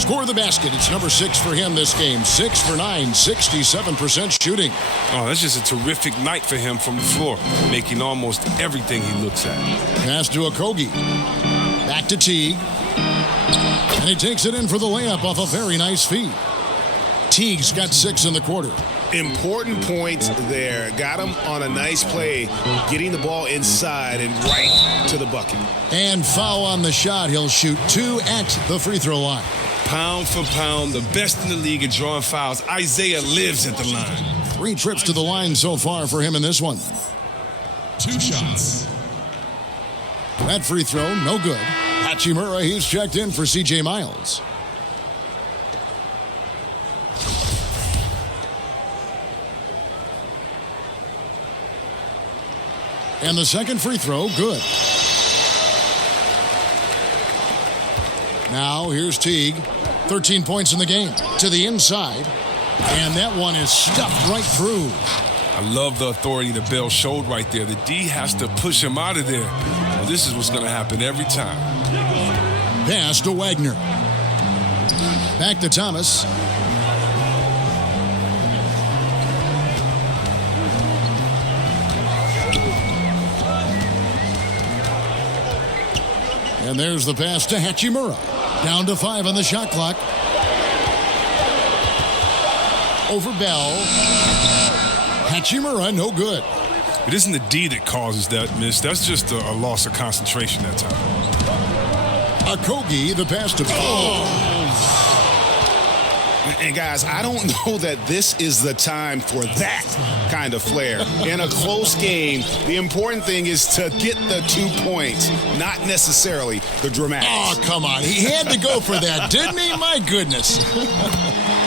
Score the basket. It's number 6 for him this game. 6 for 9, 67% shooting. Oh, that's just a terrific night for him from the floor, making almost everything he looks at. Pass to Okogie. Back to Teague. And he takes it in for the layup off a very nice feed. Teague's got 6 in the quarter. Important points there. Got him on a nice play, getting the ball inside and right to the bucket. And foul on the shot. He'll shoot 2 at the free throw line. Pound for pound, the best in the league at drawing fouls. Isaiah lives at the line. 3 trips to the line so far for him in this one. 2 shots. That free throw, no good. Hachimura, he's checked in for C.J. Miles. And the second free throw, good. Now, here's Teague. 13 points in the game. To the inside. And that one is stuffed right through. I love the authority that Bell showed right there. The D has to push him out of there. Well, this is what's going to happen every time. Pass to Wagner. Back to Thomas. And there's the pass to Hachimura. Down to 5 on the shot clock. Over Bell. Hachimura, no good. It isn't the D that causes that miss. That's just a loss of concentration that time. Okogie, the pass to Bell. And guys, I don't know that this is the time for that kind of flair. In a close game, the important thing is to get the 2 points, not necessarily the dramatics. Oh, come on. He had to go for that, didn't he? My goodness.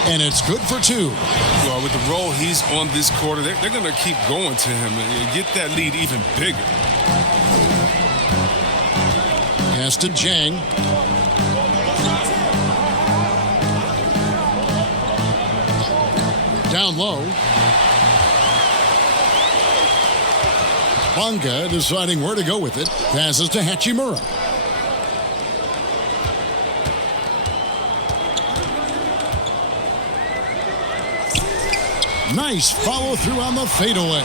And it's good for 2. Well, with the role he's on this quarter, they're going to keep going to him and get that lead even bigger. Pass to Jang. Down low. Bonga deciding where to go with it. Passes to Hachimura. Nice follow through on the fadeaway.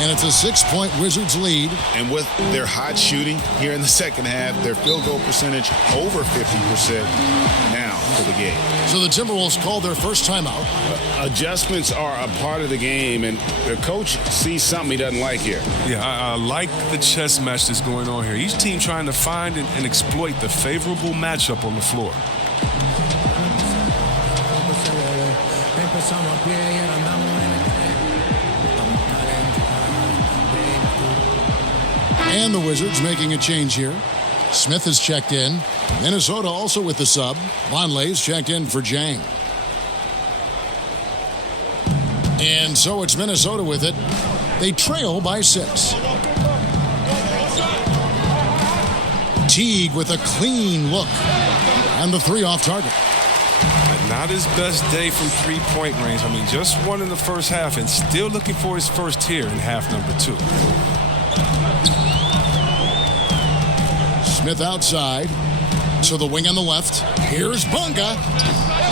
And it's a 6-point Wizards lead. And with their hot shooting here in the second half, their field goal percentage over 50% now for the game. So the Timberwolves called their first timeout. Adjustments are a part of the game, and the coach sees something he doesn't like here. Yeah, I like the chess match that's going on here. Each team trying to find and exploit the favorable matchup on the floor. And the Wizards making a change here. Smith has checked in. Minnesota also with the sub. Vonleh's checked in for Jang. And so it's Minnesota with it. They trail by 6. Teague with a clean look. And the 3 off target. Not his best day from three-point range. I mean, just one in the first half and still looking for his first here in half number 2. Smith outside to the wing on the left. Here's Bonga.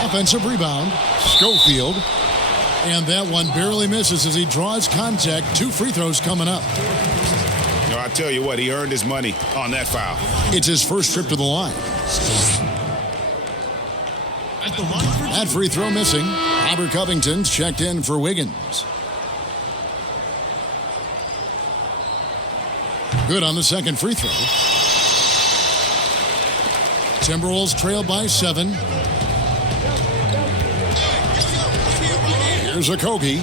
Offensive rebound. Schofield. And that one barely misses as he draws contact. 2 free throws coming up. You know, I tell you what, he earned his money on that foul. It's his first trip to the line. That free throw missing. Robert Covington's checked in for Wiggins. Good on the second free throw. Timberwolves trail by 7. Here's Okogie.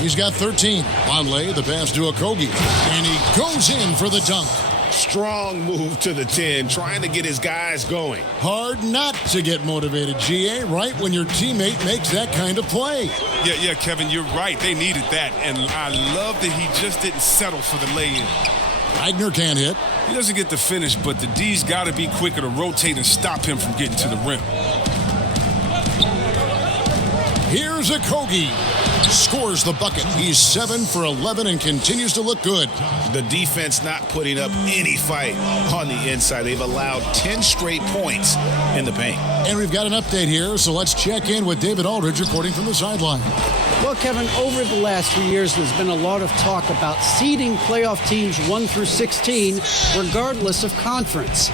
He's got 13. Vonleh, the pass to Okogie. And he goes in for the dunk. Strong move to the 10, trying to get his guys going. Hard not to get motivated, GA, right when your teammate makes that kind of play. Yeah, Kevin, you're right. They needed that. And I love that he just didn't settle for the lay-in. Wagner can't hit. He doesn't get the finish, but the D's got to be quicker to rotate and stop him from getting to the rim. Here's Okogie. Scores the bucket. He's 7 for 11 and continues to look good. The defense not putting up any fight on the inside. They've allowed 10 straight points in the paint. And we've got an update here, so let's check in with David Aldridge reporting from the sideline. Well, Kevin, over the last few years, there's been a lot of talk about seeding playoff teams 1 through 16, regardless of conference.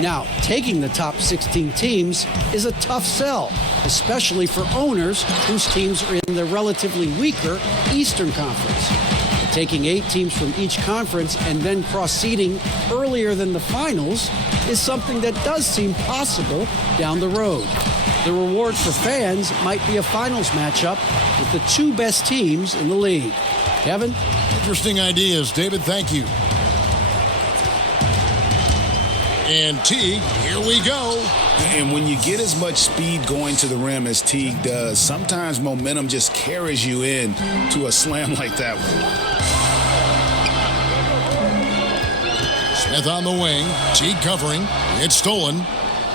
Now, taking the top 16 teams is a tough sell, especially for owners whose teams are in the relatively weaker Eastern Conference. Taking 8 teams from each conference and then cross-seeding earlier than the finals is something that does seem possible down the road. The reward for fans might be a finals matchup with the 2 best teams in the league. Kevin? Interesting ideas, David. Thank you. And Teague, here we go. And when you get as much speed going to the rim as Teague does, sometimes momentum just carries you in to a slam like that one. Smith on the wing. Teague covering. It's stolen.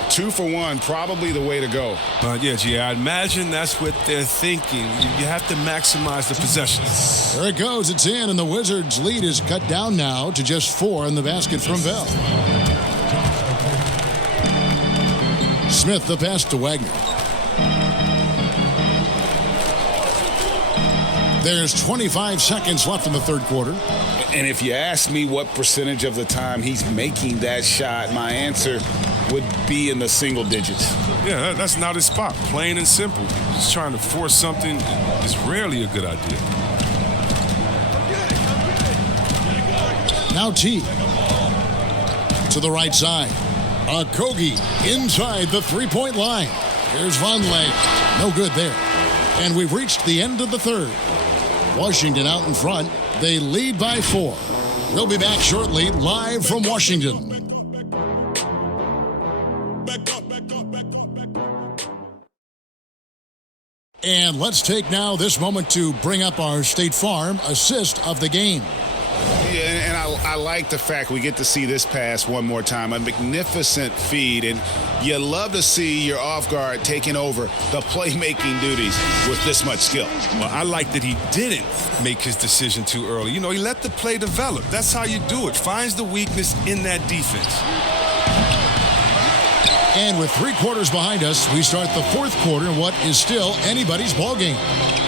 2 for 1, probably the way to go. Yeah, G, I imagine that's what they're thinking. You have to maximize the possessions. There it goes. It's in, and the Wizards' lead is cut down now to just 4 in the basket from Bell. Smith the pass to Wagner. There's 25 seconds left in the third quarter. And if you ask me what percentage of the time he's making that shot, my answer would be in the single digits. Yeah, that's not his spot. Plain and simple. Just trying to force something is rarely a good idea. Now T. To the right side. Okogie inside the three-point line. Here's Vonleh. No good there. And we've reached the end of the third. Washington out in front. They lead by 4. We'll be back shortly, live from Washington. And let's take now this moment to bring up our State Farm assist of the game. Yeah, and I like the fact we get to see this pass one more time. A magnificent feed, and you love to see your off guard taking over the playmaking duties with this much skill. Well, I like that he didn't make his decision too early. You know, he let the play develop. That's how you do it. Finds the weakness in that defense. And with 3 quarters behind us, we start the fourth quarter in what is still anybody's ball game.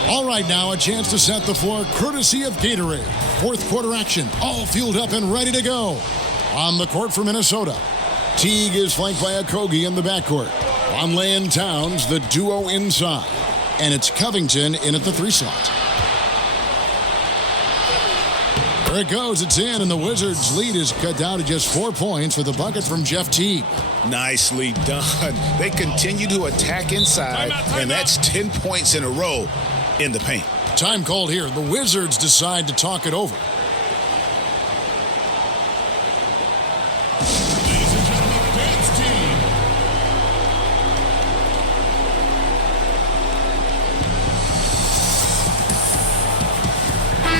All right, now a chance to set the floor courtesy of Gatorade. Fourth quarter action, all fueled up and ready to go. On the court for Minnesota, Teague is flanked by Okogie in the backcourt. Vonleh and Towns, the duo inside. And it's Covington in at the 3 slot. There it goes, it's in, and the Wizards' lead is cut down to just 4 points with a bucket from Jeff Teague. Nicely done. They continue to attack inside, and that's 10 points in a row in the paint. Time called here. The Wizards decide to talk it over.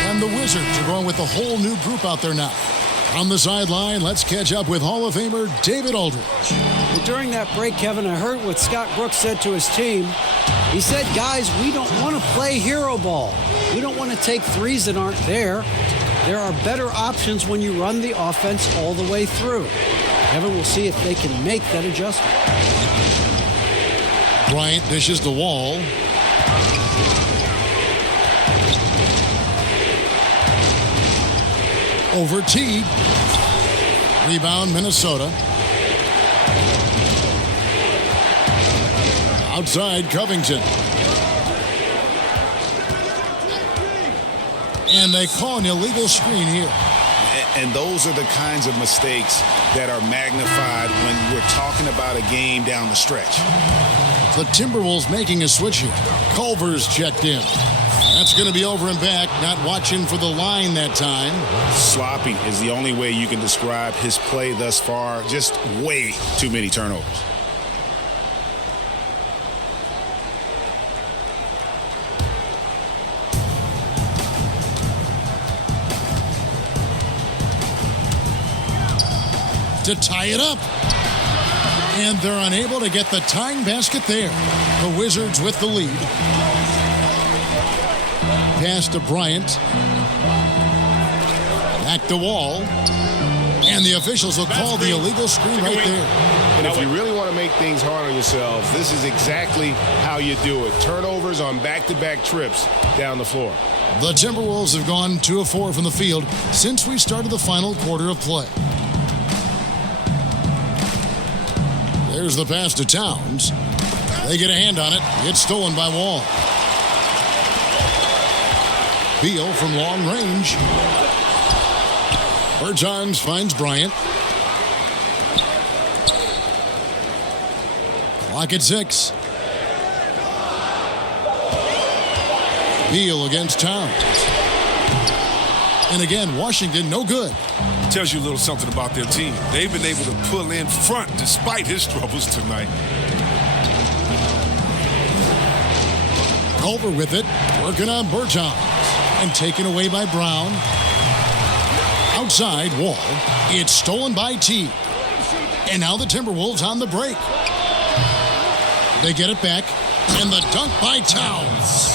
And the Wizards are going with a whole new group out there now. On the sideline, let's catch up with Hall of Famer David Aldridge. Well, during that break, Kevin, I heard what Scott Brooks said to his team. He said, guys, we don't want to play hero ball. We don't want to take threes that aren't there. There are better options when you run the offense all the way through. Kevin, we'll see if they can make that adjustment. Bryant dishes the wall. Over Teague. Rebound, Minnesota. Outside, Covington. And they call an illegal screen here. And those are the kinds of mistakes that are magnified when we're talking about a game down the stretch. The Timberwolves making a switch here. Culver's checked in. That's going to be over and back, not watching for the line that time. Sloppy is the only way you can describe his play thus far. Just way too many turnovers. To tie it up. And they're unable to get the tying basket there. The Wizards with the lead. Pass to Bryant. Back to Wall. And the officials will call the illegal screen right there. And if you really want to make things hard on yourselves, this is exactly how you do it. Turnovers on back-to-back trips down the floor. The Timberwolves have gone 2 of 4 from the field since we started the final quarter of play. There's the pass to Towns. They get a hand on it. It's stolen by Wall. Beal from long range. Bertans finds Bryant. Clock at 6. Beal against Towns. And again, Washington no good. Tells you a little something about their team. They've been able to pull in front despite his troubles tonight. Culver with it, working on Bertans, and taken away by Brown. Outside, Wall. It's stolen by Teague. And now the Timberwolves on the break. They get it back, and the dunk by Towns.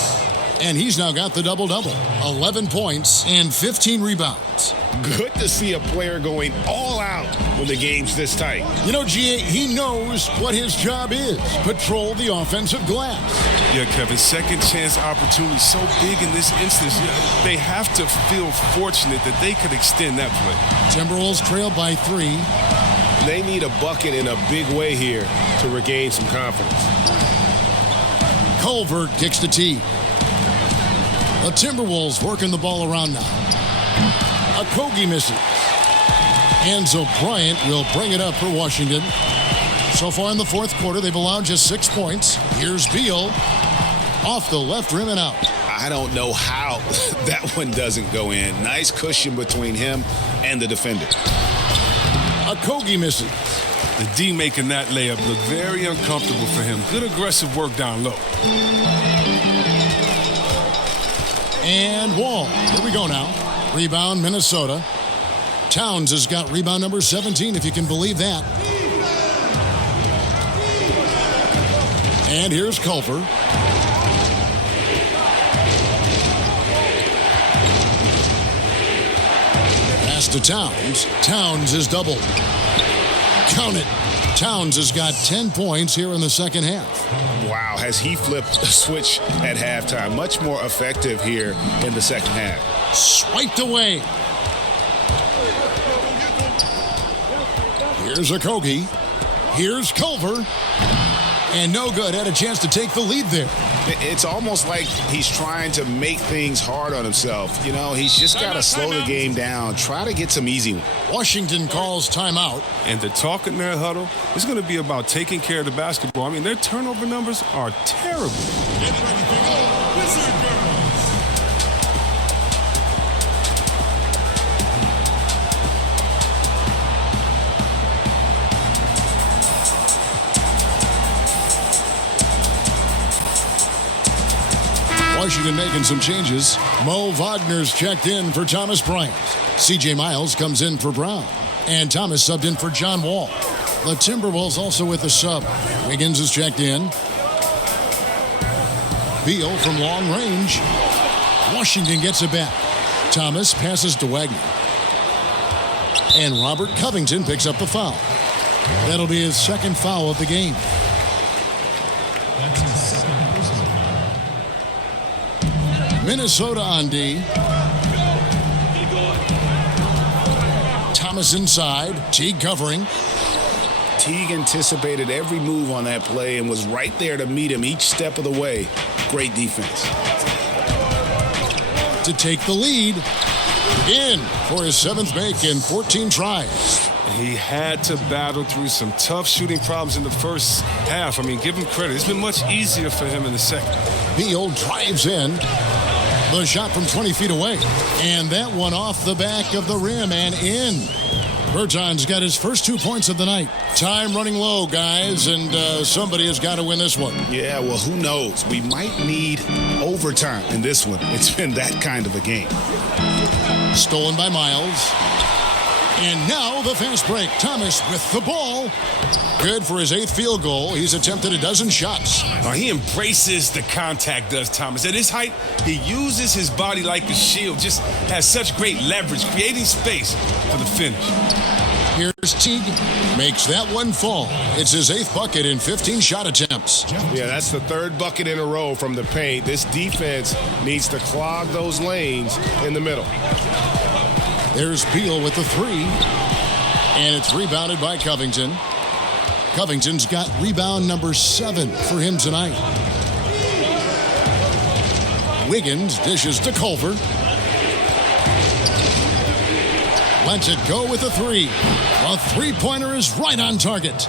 And he's now got the double-double. 11 points and 15 rebounds. Good to see a player going all out when the game's this tight. You know, GA, he knows what his job is. Patrol the offensive glass. Yeah, Kevin, second chance opportunity so big in this instance. They have to feel fortunate that they could extend that play. Timberwolves trail by 3. They need a bucket in a big way here to regain some confidence. Culver kicks the tee. The Timberwolves working the ball around now. Okogie misses. Enzo Bryant will bring it up for Washington. So far in the fourth quarter, they've allowed just 6 points. Here's Beal. Off the left rim and out. I don't know how that one doesn't go in. Nice cushion between him and the defender. Okogie misses. The D making that layup look very uncomfortable for him. Good aggressive work down low. And Wall. Here we go now. Rebound, Minnesota. Towns has got rebound number 17, if you can believe that. And here's Culver. Pass to Towns. Towns is doubled. Count it. Towns has got 10 points here in the second half. Wow, has he flipped a switch at halftime? Much more effective here in the second half. Swiped away. Here's Okogie. Here's Culver. And no good. Had a chance to take the lead there. It's almost like he's trying to make things hard on himself. You know, he's just got to slow the game down. Try to get some easy ones. Washington calls timeout. And the talk in their huddle is going to be about taking care of the basketball. I mean, their turnover numbers are terrible. Get ready to go, Wizard Girls. Washington making some changes. Mo Wagner's checked in for Thomas Bryant. C.J. Miles comes in for Brown. And Thomas subbed in for John Wall. The Timberwolves also with a sub. Wiggins is checked in. Beal from long range. Washington gets it back. Thomas passes to Wagner. And Robert Covington picks up the foul. That'll be his second foul of the game. That's his second personal. Minnesota on D. Thomas inside. Teague covering. Teague anticipated every move on that play and was right there to meet him each step of the way. Great defense. To take the lead. In for his 7th make in 14 tries. He had to battle through some tough shooting problems in the first half. I mean, give him credit. It's been much easier for him in the second. Beal drives in. The shot from 20 feet away. And that one off the back of the rim and in. Berton's got his first 2 points of the night. Time running low, guys, and somebody has got to win this one. Yeah, well, who knows? We might need overtime in this one. It's been that kind of a game. Stolen by Miles. And now the fast break. Thomas with the ball. Good for his 8th field goal. He's attempted a dozen shots. He embraces the contact, does Thomas. At his height, he uses his body like a shield. Just has such great leverage, creating space for the finish. Here's Teague. Makes that one fall. It's his 8th bucket in 15 shot attempts. Yeah, that's the 3rd bucket in a row from the paint. This defense needs to clog those lanes in the middle. There's Beal with the 3. And it's rebounded by Covington. Covington's got rebound number 7 for him tonight. Wiggins dishes to Culver. Lets it go with a 3. A 3-pointer is right on target.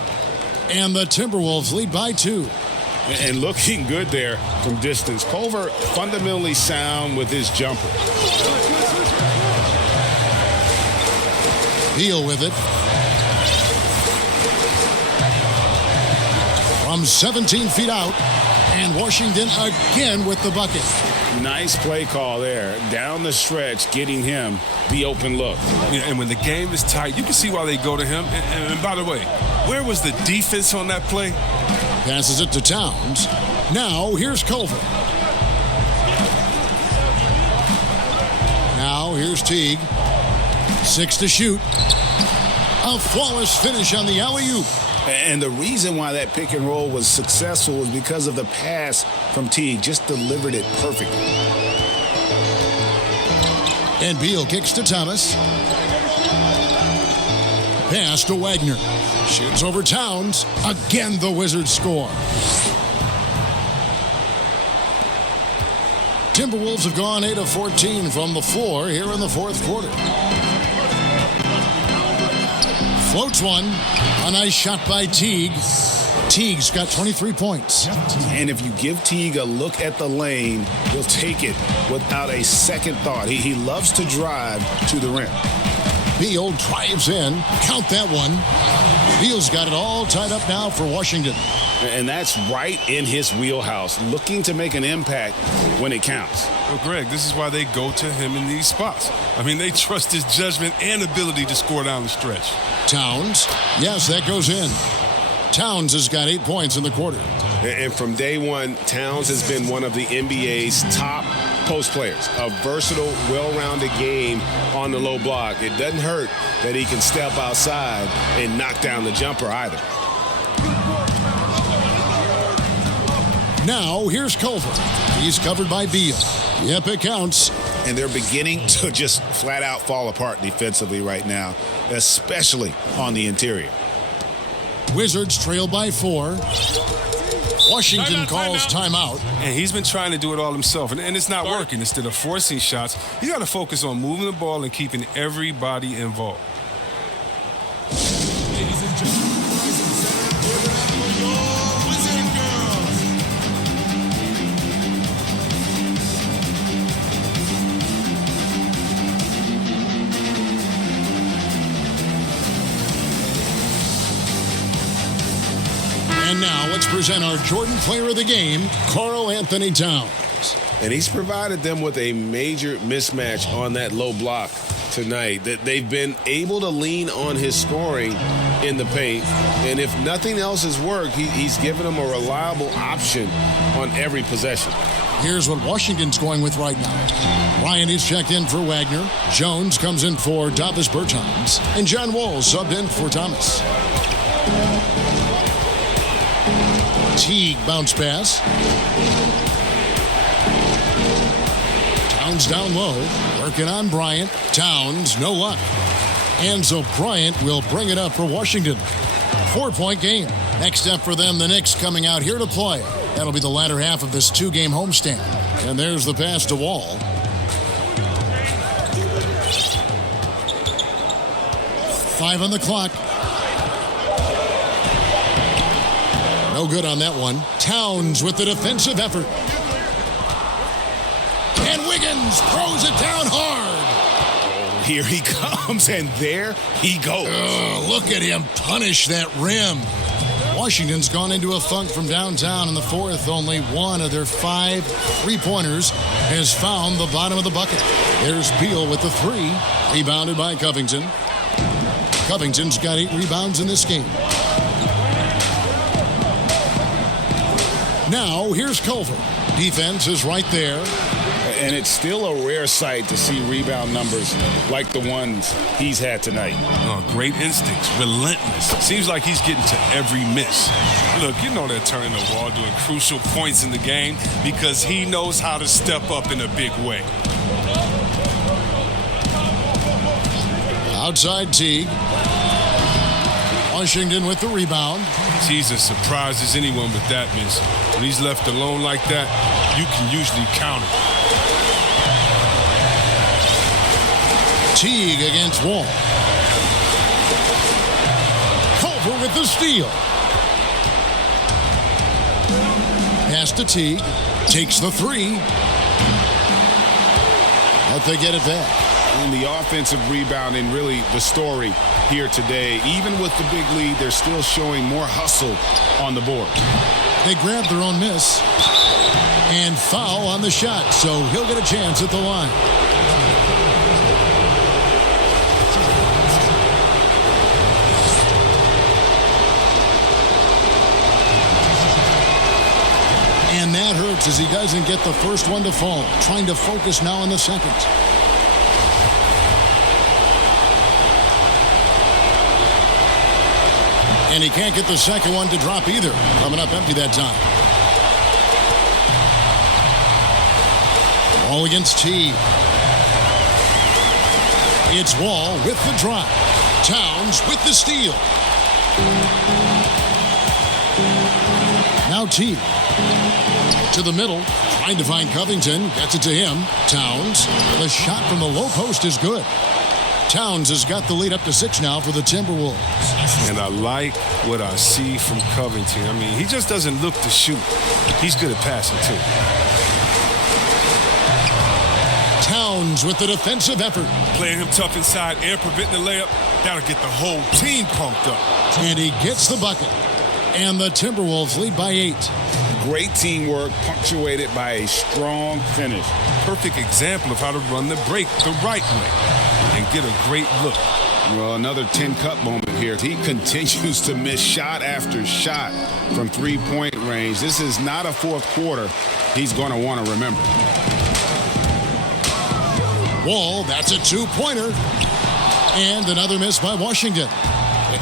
And the Timberwolves lead by 2. And looking good there from distance. Culver fundamentally sound with his jumper. Beal with it. From 17 feet out. And Washington again with the bucket. Nice play call there. Down the stretch, getting him the open look. Yeah, and when the game is tight, you can see why they go to him. And by the way, where was the defense on that play? Passes it to Towns. Now here's Culver. Now here's Teague. 6 to shoot. A flawless finish on the alley-oop. And the reason why that pick and roll was successful was because of the pass from Teague. Just delivered it perfectly. And Beal kicks to Thomas. Pass to Wagner. Shoots over Towns. Again, the Wizards score. Timberwolves have gone 8 of 14 from the floor here in the fourth quarter. Floats one. A nice shot by Teague. Teague's got 23 points. And if you give Teague a look at the lane, he'll take it without a second thought. He loves to drive to the rim. Beal drives in. Count that one. Beal's got it all tied up now for Washington. And that's right in his wheelhouse, looking to make an impact when it counts. Well, Greg, this is why they go to him in these spots. I mean, they trust his judgment and ability to score down the stretch. Towns. Yes, that goes in. Towns has got 8 points in the quarter. And from day one, Towns has been one of the NBA's top post players. A versatile, well-rounded game on the low block. It doesn't hurt that he can step outside and knock down the jumper either. Now, here's Culver. He's covered by Beal. Yep, it counts. And they're beginning to just flat out fall apart defensively right now, especially on the interior. Wizards trail by 4. Washington calls timeout. And he's been trying to do it all himself, and it's not working. Instead of forcing shots, you got to focus on moving the ball and keeping everybody involved. Ladies and gentlemen, rising center, give it up for your Wizard girls. And now let's present our Jordan Player of the Game, Karl-Anthony Towns. And he's provided them with a major mismatch on that low block tonight. That they've been able to lean on his scoring in the paint. And if nothing else has worked, he's given them a reliable option on every possession. Here's what Washington's going with right now. Ryan is checked in for Wagner. Jones comes in for Davis Bertans. And John Wall subbed in for Thomas. Teague bounce pass. Towns down low. Working on Bryant. Towns, no luck. And so Bryant will bring it up for Washington. 4-point game. Next up for them, the Knicks coming out here to play. That'll be the latter half of this 2-game homestand. And there's the pass to Wall. Five on the clock. No good on that one. Towns with the defensive effort. And Wiggins throws it down hard. Here he comes, and there he goes. Look at him punish that rim. Washington's gone into a funk from downtown in the fourth. Only one of their 5 3-pointers has found the bottom of the bucket. There's Beal with the 3. Rebounded by Covington. Covington's got 8 rebounds in this game. Now, here's Culver. Defense is right there. And it's still a rare sight to see rebound numbers like the ones he's had tonight. Oh, great instincts, relentless. Seems like he's getting to every miss. Look, you know they're turning the ball during crucial points in the game because he knows how to step up in a big way. Outside Teague. Washington with the rebound. He's as surprised as anyone with that miss. When he's left alone like that, you can usually count it. Teague against Wall. Culver with the steal. Pass to Teague. Takes the 3. But they get it back. And the offensive rebounding, really the story here today. Even with the big lead, they're still showing more hustle on the board. They grab their own miss. And foul on the shot, so he'll get a chance at the line. And that hurts as he doesn't get the first one to fall. Trying to focus now on the second. And he can't get the second one to drop either. Coming up empty that time. Ball against T. It's Wall with the drive. Towns with the steal. Now T. To the middle. Trying to find Covington. Gets it to him. Towns. The shot from the low post is good. Towns has got the lead up to 6 now for the Timberwolves. And I like what I see from Covington. I mean, he just doesn't look to shoot. He's good at passing, too. Towns with the defensive effort. Playing him tough inside and preventing the layup. That'll get the whole team pumped up. And he gets the bucket. And the Timberwolves lead by 8. Great teamwork punctuated by a strong finish. Perfect example of how to run the break the right way and get a great look. Well, another 10-cup moment here. He continues to miss shot after shot from three-point range. This is not a fourth quarter he's going to want to remember. Wall, that's a 2-pointer. And another miss by Washington.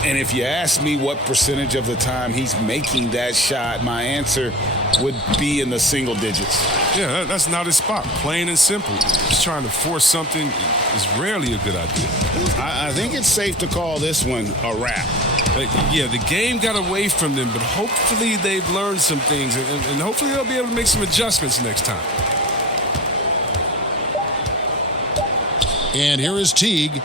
And if you ask me what percentage of the time he's making that shot, my answer would be in the single digits. Yeah, that's not his spot. Plain and simple. Just trying to force something is rarely a good idea. I think it's safe to call this one a wrap. Yeah, the game got away from them, but hopefully they've learned some things, and hopefully they'll be able to make some adjustments next time. And here is Teague.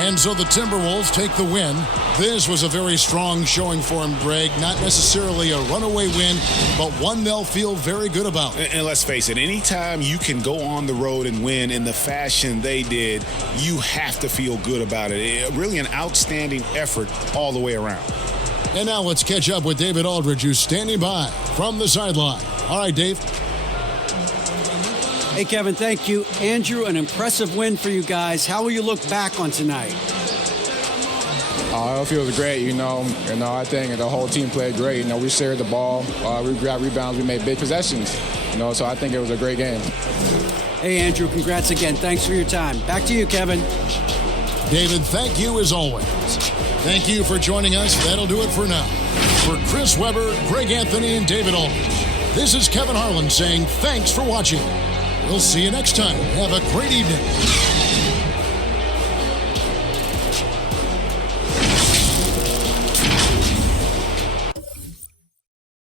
And so the Timberwolves take the win. This was a very strong showing for him, Greg. Not necessarily a runaway win, but one they'll feel very good about. And let's face it, anytime you can go on the road and win in the fashion they did, you have to feel good about it. Really an outstanding effort all the way around. And now let's catch up with David Aldridge, who's standing by from the sideline. All right, Dave. Hey, Kevin, thank you. Andrew, an impressive win for you guys. How will you look back on tonight? It feels great, I think the whole team played great. We shared the ball, we grabbed rebounds, we made big possessions, so I think it was a great game. Hey, Andrew, congrats again. Thanks for your time. Back to you, Kevin. David, thank you as always. Thank you for joining us. That'll do it for now. For Chris Webber, Greg Anthony, and David Aldridge, this is Kevin Harlan saying thanks for watching. We'll see you next time. Have a great evening.